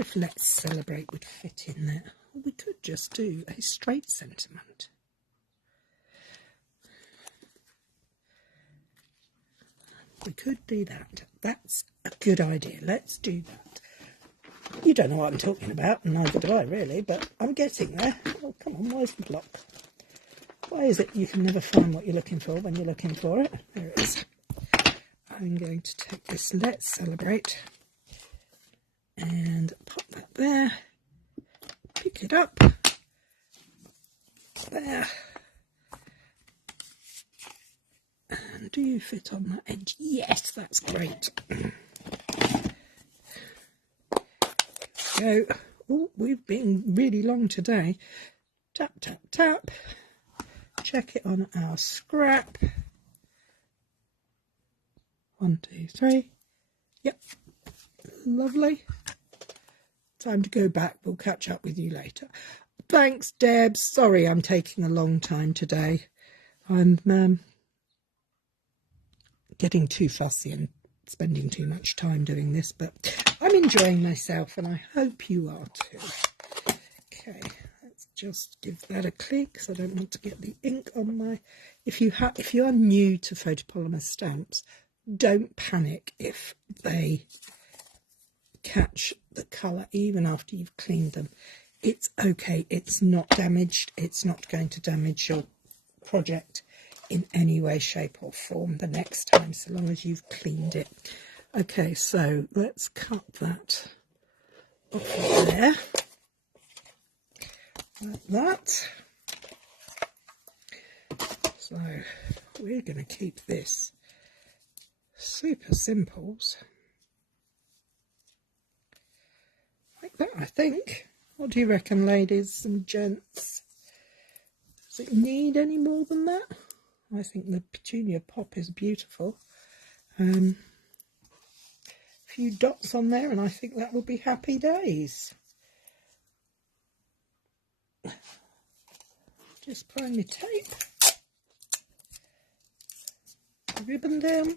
if Let's Celebrate would fit in there. Or we could just do a straight sentiment. We could do that. That's a good idea. Let's do that. You don't know what I'm talking about, and neither do I really, but I'm getting there. Oh, come on, where's the block? Why is it you can never find what you're looking for when you're looking for it? There it is. I'm going to take this Let's Celebrate and pop that there. Pick it up. There. And do you fit on that edge? Yes, that's great. So, oh, we've been really long today. Tap, tap, tap. Check it on our scrap. 1, 2, 3. Yep. Lovely. Time to go back. We'll catch up with you later. Thanks, Deb. Sorry I'm taking a long time today. I'm getting too fussy and spending too much time doing this, but I'm enjoying myself and I hope you are too. Okay, let's just give that a click because I don't want to get the ink on my... If you are new to photopolymer stamps, don't panic if they catch the colour even after you've cleaned them. It's okay, it's not damaged, it's not going to damage your project in any way, shape or form the next time, so long as you've cleaned it. Okay, so let's cut that off of there, like that. So we're going to keep this super simples, like that, I think. What do you reckon, ladies and gents? Does it need any more than that? I think the petunia pop is beautiful. A few dots on there and I think that will be happy days. Just applying my tape. Ribbon down.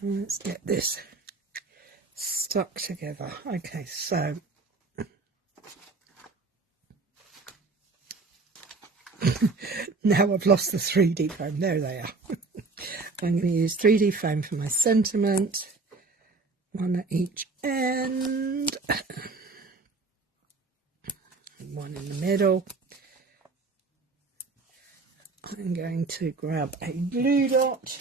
And let's get this stuck together. Okay, so now I've lost the 3D foam. There they are. I'm going to use 3D foam for my sentiment. One at each end. One in the middle. I'm going to grab a glue dot.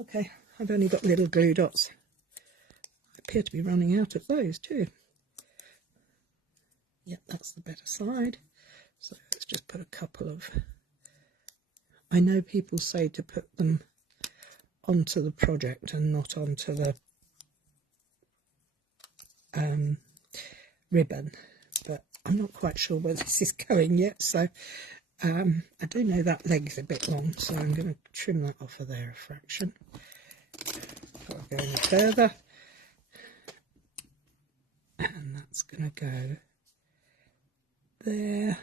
Okay, I've only got little glue dots. I appear to be running out of those too. Yep, that's the better side. So let's just put a couple of... I know people say to put them onto the project and not onto the ribbon, but I'm not quite sure where this is going yet, so I do know that leg's a bit long, so I'm going to trim that off of there a fraction before I go any further. And that's going to go there,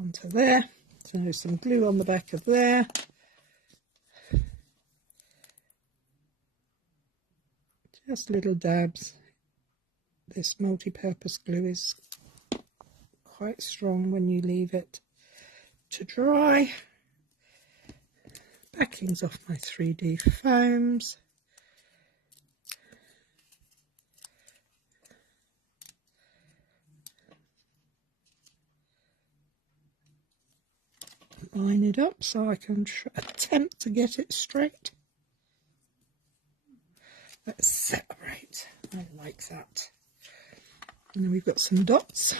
onto there. So some glue on the back of there. Just little dabs. This multi-purpose glue is quite strong when you leave it to dry. Backings off my 3D foams. Line it up so I can attempt to get it straight. Let's separate. I like that. And then we've got some dots.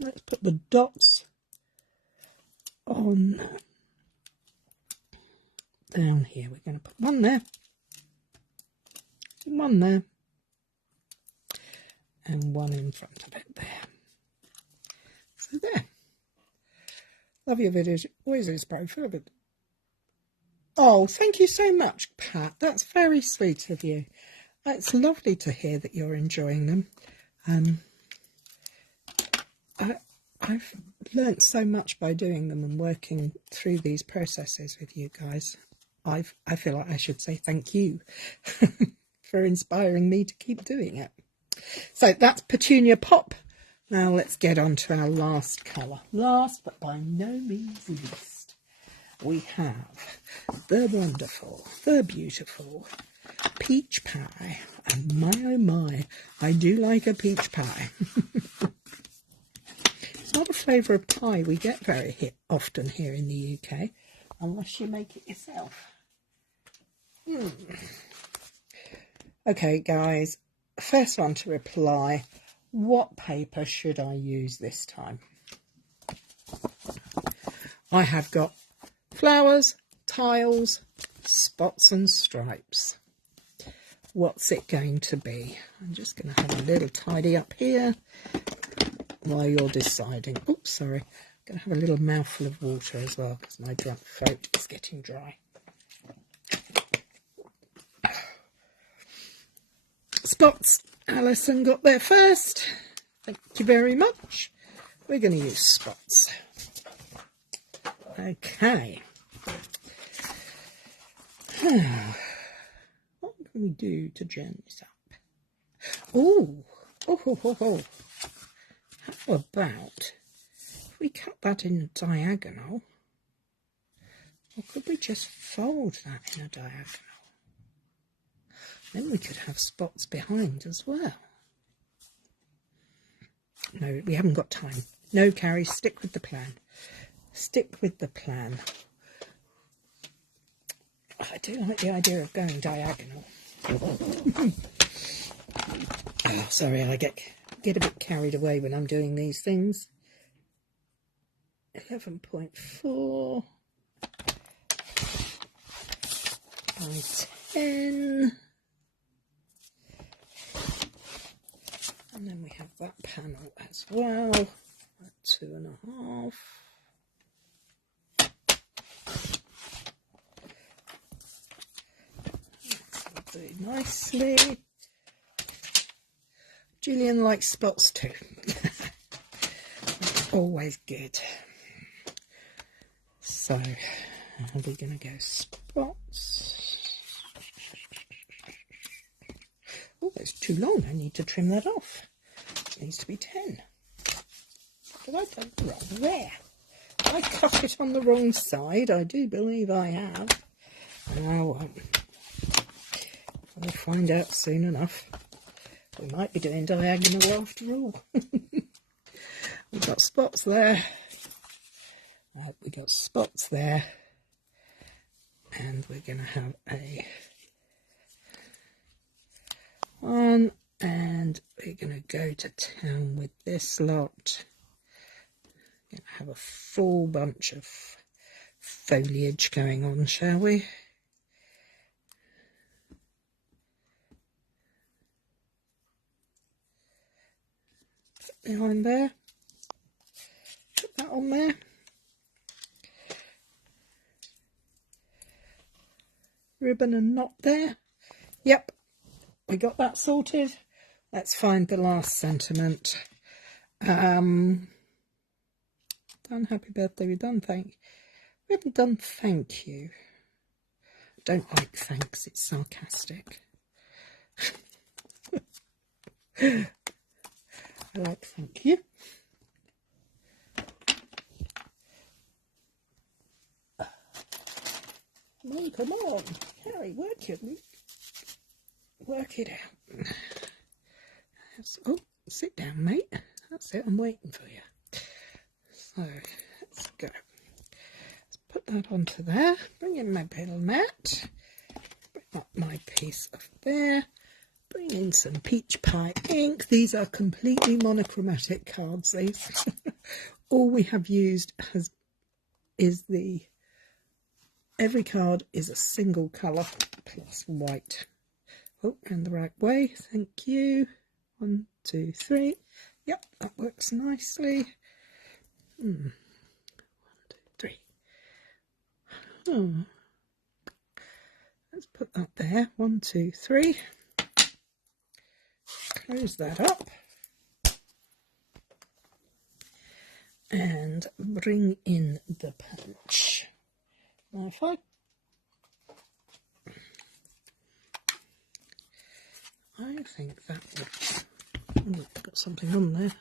Let's put the dots on down here. We're going to put one there, one there, and one in front of it there. So there. Love your videos. Always inspiring. Oh, thank you so much, Pat. That's very sweet of you. It's lovely to hear that you're enjoying them. I've learnt so much by doing them and working through these processes with you guys. I feel like I should say thank you for inspiring me to keep doing it. So that's Petunia Pop. Now let's get on to our last colour. Last but by no means least, we have the wonderful, the beautiful peach pie. And my oh my, I do like a peach pie. It's not a flavour of pie we get very often here in the UK, unless you make it yourself. Okay, guys, first one to reply. What paper should I use this time? I have got flowers, tiles, spots and stripes. What's it going to be? I'm just going to have a little tidy up here while you're deciding. Oops, sorry. I'm going to have a little mouthful of water as well because my throat is getting dry. Spots. Alison got there first. Thank you very much. We're going to use spots. Okay. What can we do to gem this up? Oh. How about if we cut that in a diagonal? Or could we just fold that in a diagonal? Then we could have spots behind as well. No, we haven't got time. No, Cary, stick with the plan. Stick with the plan. I do like the idea of going diagonal. Oh, sorry, I get a bit carried away when I'm doing these things. 11.4 by 10. And then we have that panel as well at 2.5. That'll do nicely. Julian likes spots too. Always good. So, we're going to go spots. Oh, it's too long. I need to trim that off. It needs to be 10. Did I put it wrong there? I cut it on the wrong side. I do believe I have. Now, we'll find out soon enough. We might be doing diagonal after all. We've got spots there. Right, we got spots there. And we're going to have a one, and we're going to go to town with this lot. We're going to have a full bunch of foliage going on, shall we? Behind there. put that on there. Ribbon and knot there. Yep, we got that sorted. Let's find the last sentiment. Done happy birthday, we've done thank. We haven't done thank you. Don't like thanks, it's sarcastic. I like thank you. No, come on, Cary, work it out. Oh, sit down, mate. That's it, I'm waiting for you. So, let's go. Let's put that onto there. Bring in my petal mat. Bring up my piece of there. Bring in some peach pie ink. These are completely monochromatic cards, these. All we have used is every card is a single colour plus white. Oh, and the right way, thank you. 1, 2, 3. Yep, that works nicely. 1, 2, 3. Oh. Let's put that there. 1, 2, 3. Close that up. And bring in the punch. Now if I think that would... Oh, I've got something on there.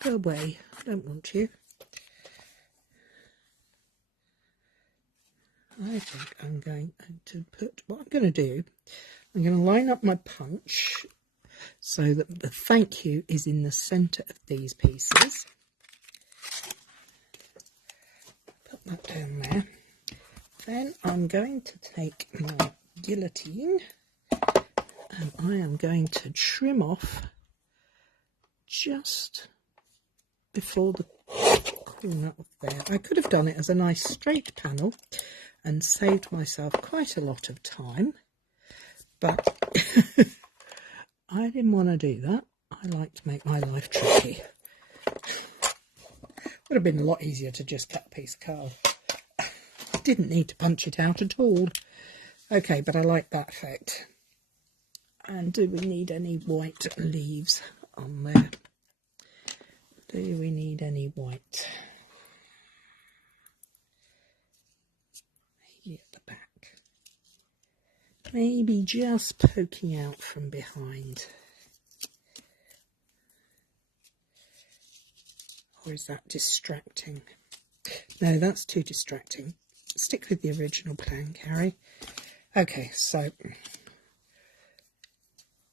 Go away, I don't want you. I think I'm going to put... What I'm going to do, I'm going to line up my punch so that the thank you is in the centre of these pieces. Put that down there. Then I'm going to take my guillotine and I am going to trim off just before the corner of there. I could have done it as a nice straight panel and saved myself quite a lot of time, but I didn't want to do that. I like to make my life tricky. Would have been a lot easier to just cut a piece of card. Didn't need to punch it out at all. Okay, but I like that effect. And do we need any white leaves on there? Do we need any white? Maybe at the back. Maybe just poking out from behind. Or is that distracting? No, that's too distracting. Stick with the original plan, Cary. Okay, so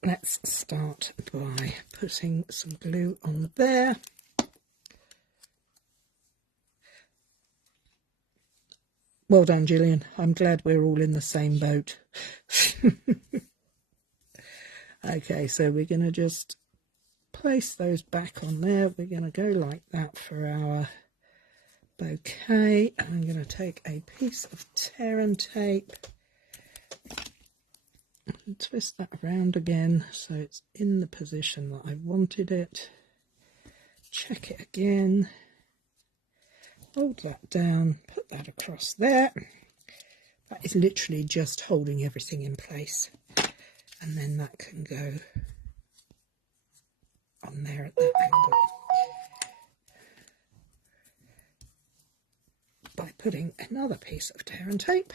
let's start by putting some glue on there. Well done, Gillian. I'm glad we're all in the same boat. Okay, so we're going to just place those back on there. We're going to go like that for our bouquet. I'm going to take a piece of tear and tape and twist that around again so it's in the position that I wanted it. Check it again. Hold that down, put that across there. That is literally just holding everything in place. And then that can go on there at that angle. By putting another piece of tear and tape.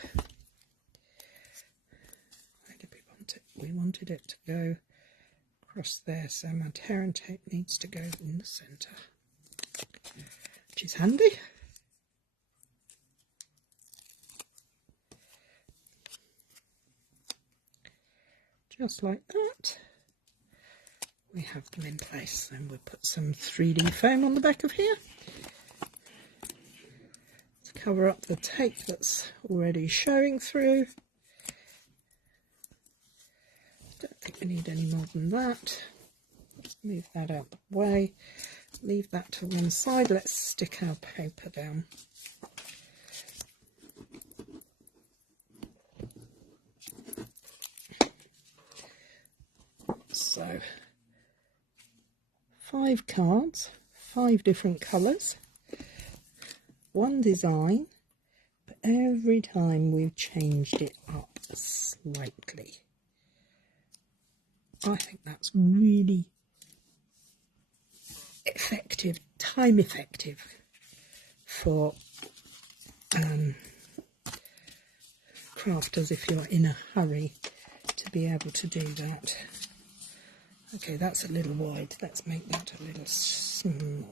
Where did we want it? We wanted it to go across there, so my tear and tape needs to go in the centre, which is handy. Just like that. We have them in place. Then we'll put some 3D foam on the back of here to cover up the tape that's already showing through. Don't think we need any more than that. Let's move that out the way. Leave that to one side. Let's stick our paper down. So 5 cards, 5 different colours. one design, but every time we've changed it up slightly. I think that's really effective, time effective for crafters if you're in a hurry to be able to do that. Okay, that's a little wide. Let's make that a little smaller.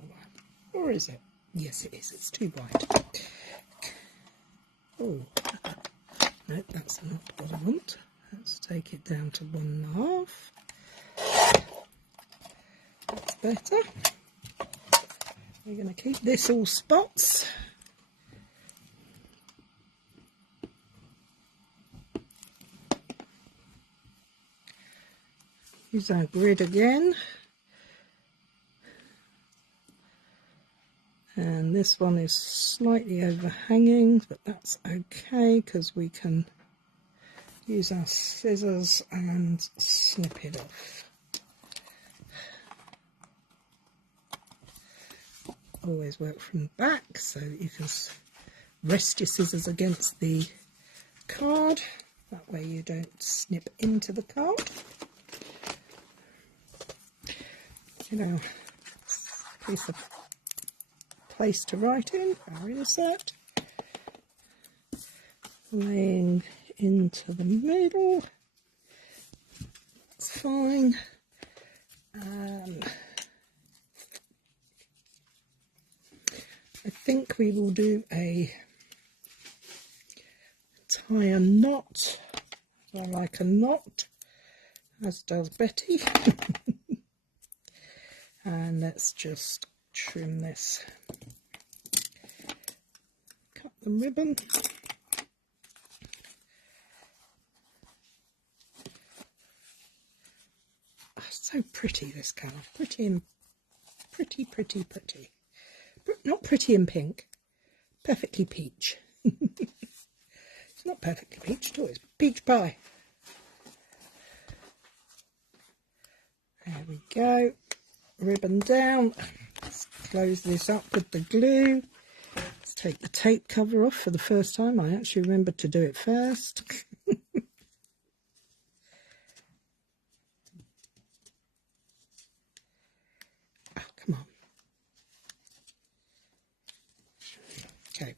Or is it? Yes, it is. It's too wide. Oh, no, that's not what I want. Let's take it down to 1.5. That's better. We're going to keep this all spots. Use our grid again. And this one is slightly overhanging, but that's okay because we can use our scissors and snip it off. Always work from the back so you can rest your scissors against the card. That way you don't snip into the card. You know, piece of place to write in, our insert, laying into the middle, that's fine. I think we will do a tie a knot. I like a knot, as does Betty. And let's just trim this. Cut the ribbon. Oh, so pretty, this colour. Pretty and pretty. Not pretty and pink. Perfectly peach. It's not perfectly peach at all. It's peach pie. There we go. Ribbon down. Let's close this up with the glue. Let's take the tape cover off for the first time. I actually remembered to do it first. Oh, come on. Okay.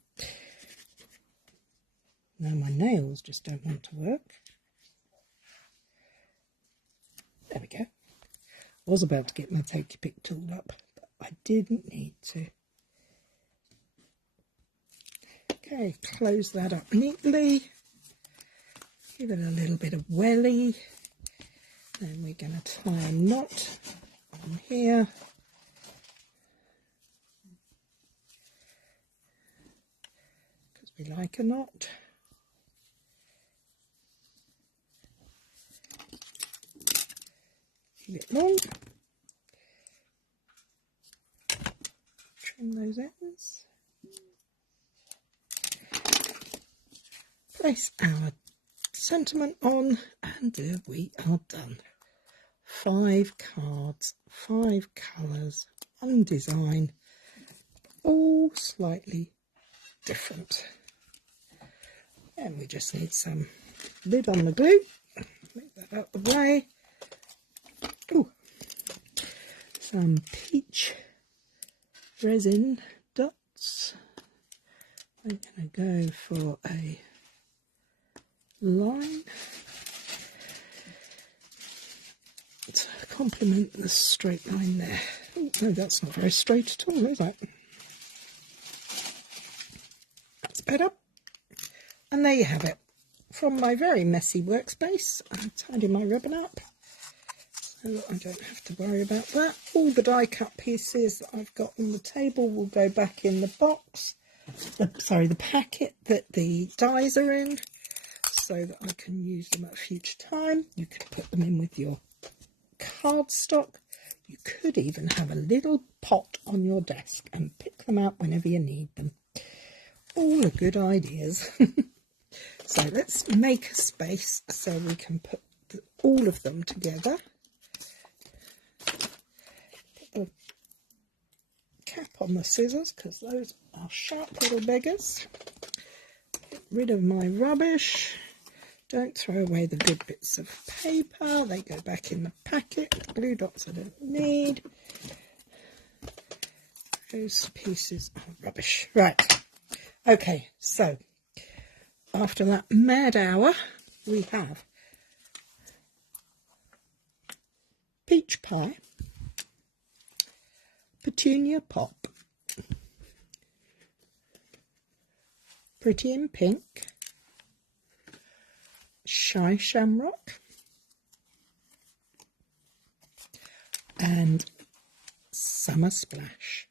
Now my nails just don't want to work. There we go. I was about to get my Take Pick tool up, but I didn't need to. Okay, close that up neatly. Give it a little bit of welly. Then we're going to tie a knot on here. Because we like a knot. Keep it long. Trim those ends. Place our sentiment on, and there we are done. 5 cards, 5 colours, 1 design, all slightly different. And we just need some lid on the glue. Make that out the way. Ooh. Some peach resin dots. I'm going to go for a line to complement the straight line there. Oh, no, that's not very straight at all, is it? That's better. And there you have it. From my very messy workspace, I'm tidying my ribbon up so that I don't have to worry about that. All the die cut pieces that I've got on the table will go back in the box, the packet that the dies are in, so that I can use them at a future time. You could put them in with your cardstock. You could even have a little pot on your desk and pick them out whenever you need them. All are good ideas. So let's make a space so we can put all of them together. Put the cap on the scissors because those are sharp little beggars. Get rid of my rubbish. Don't throw away the good bits of paper. They go back in the packet. Glue dots I don't need. Those pieces are rubbish. Right. Okay, so after that mad hour, we have peach pie, petunia pop, pretty in pink, shy shamrock, and summer splash.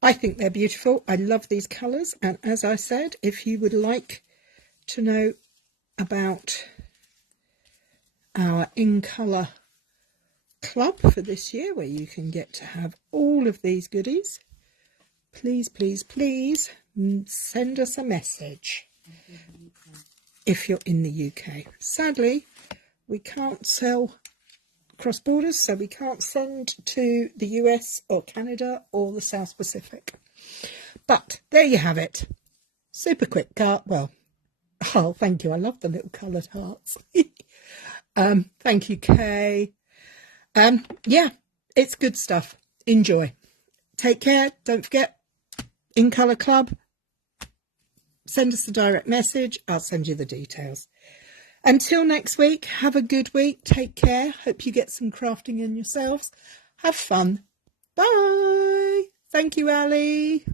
I think they're beautiful. I love these colours, and as I said, if you would like to know about our In Colour club for this year, where you can get to have all of these goodies, please, please, please send us a message if you're in the UK. Sadly, we can't sell cross borders, so we can't send to the US or Canada or the South Pacific. But there you have it. Super quick card. Well, oh, thank you. I love the little coloured hearts. Thank you, Kay. Yeah, it's good stuff. Enjoy. Take care. Don't forget, In Colour Club. Send us a direct message. I'll send you the details. Until next week, have a good week. Take care. Hope you get some crafting in yourselves. Have fun. Bye. Thank you, Ali.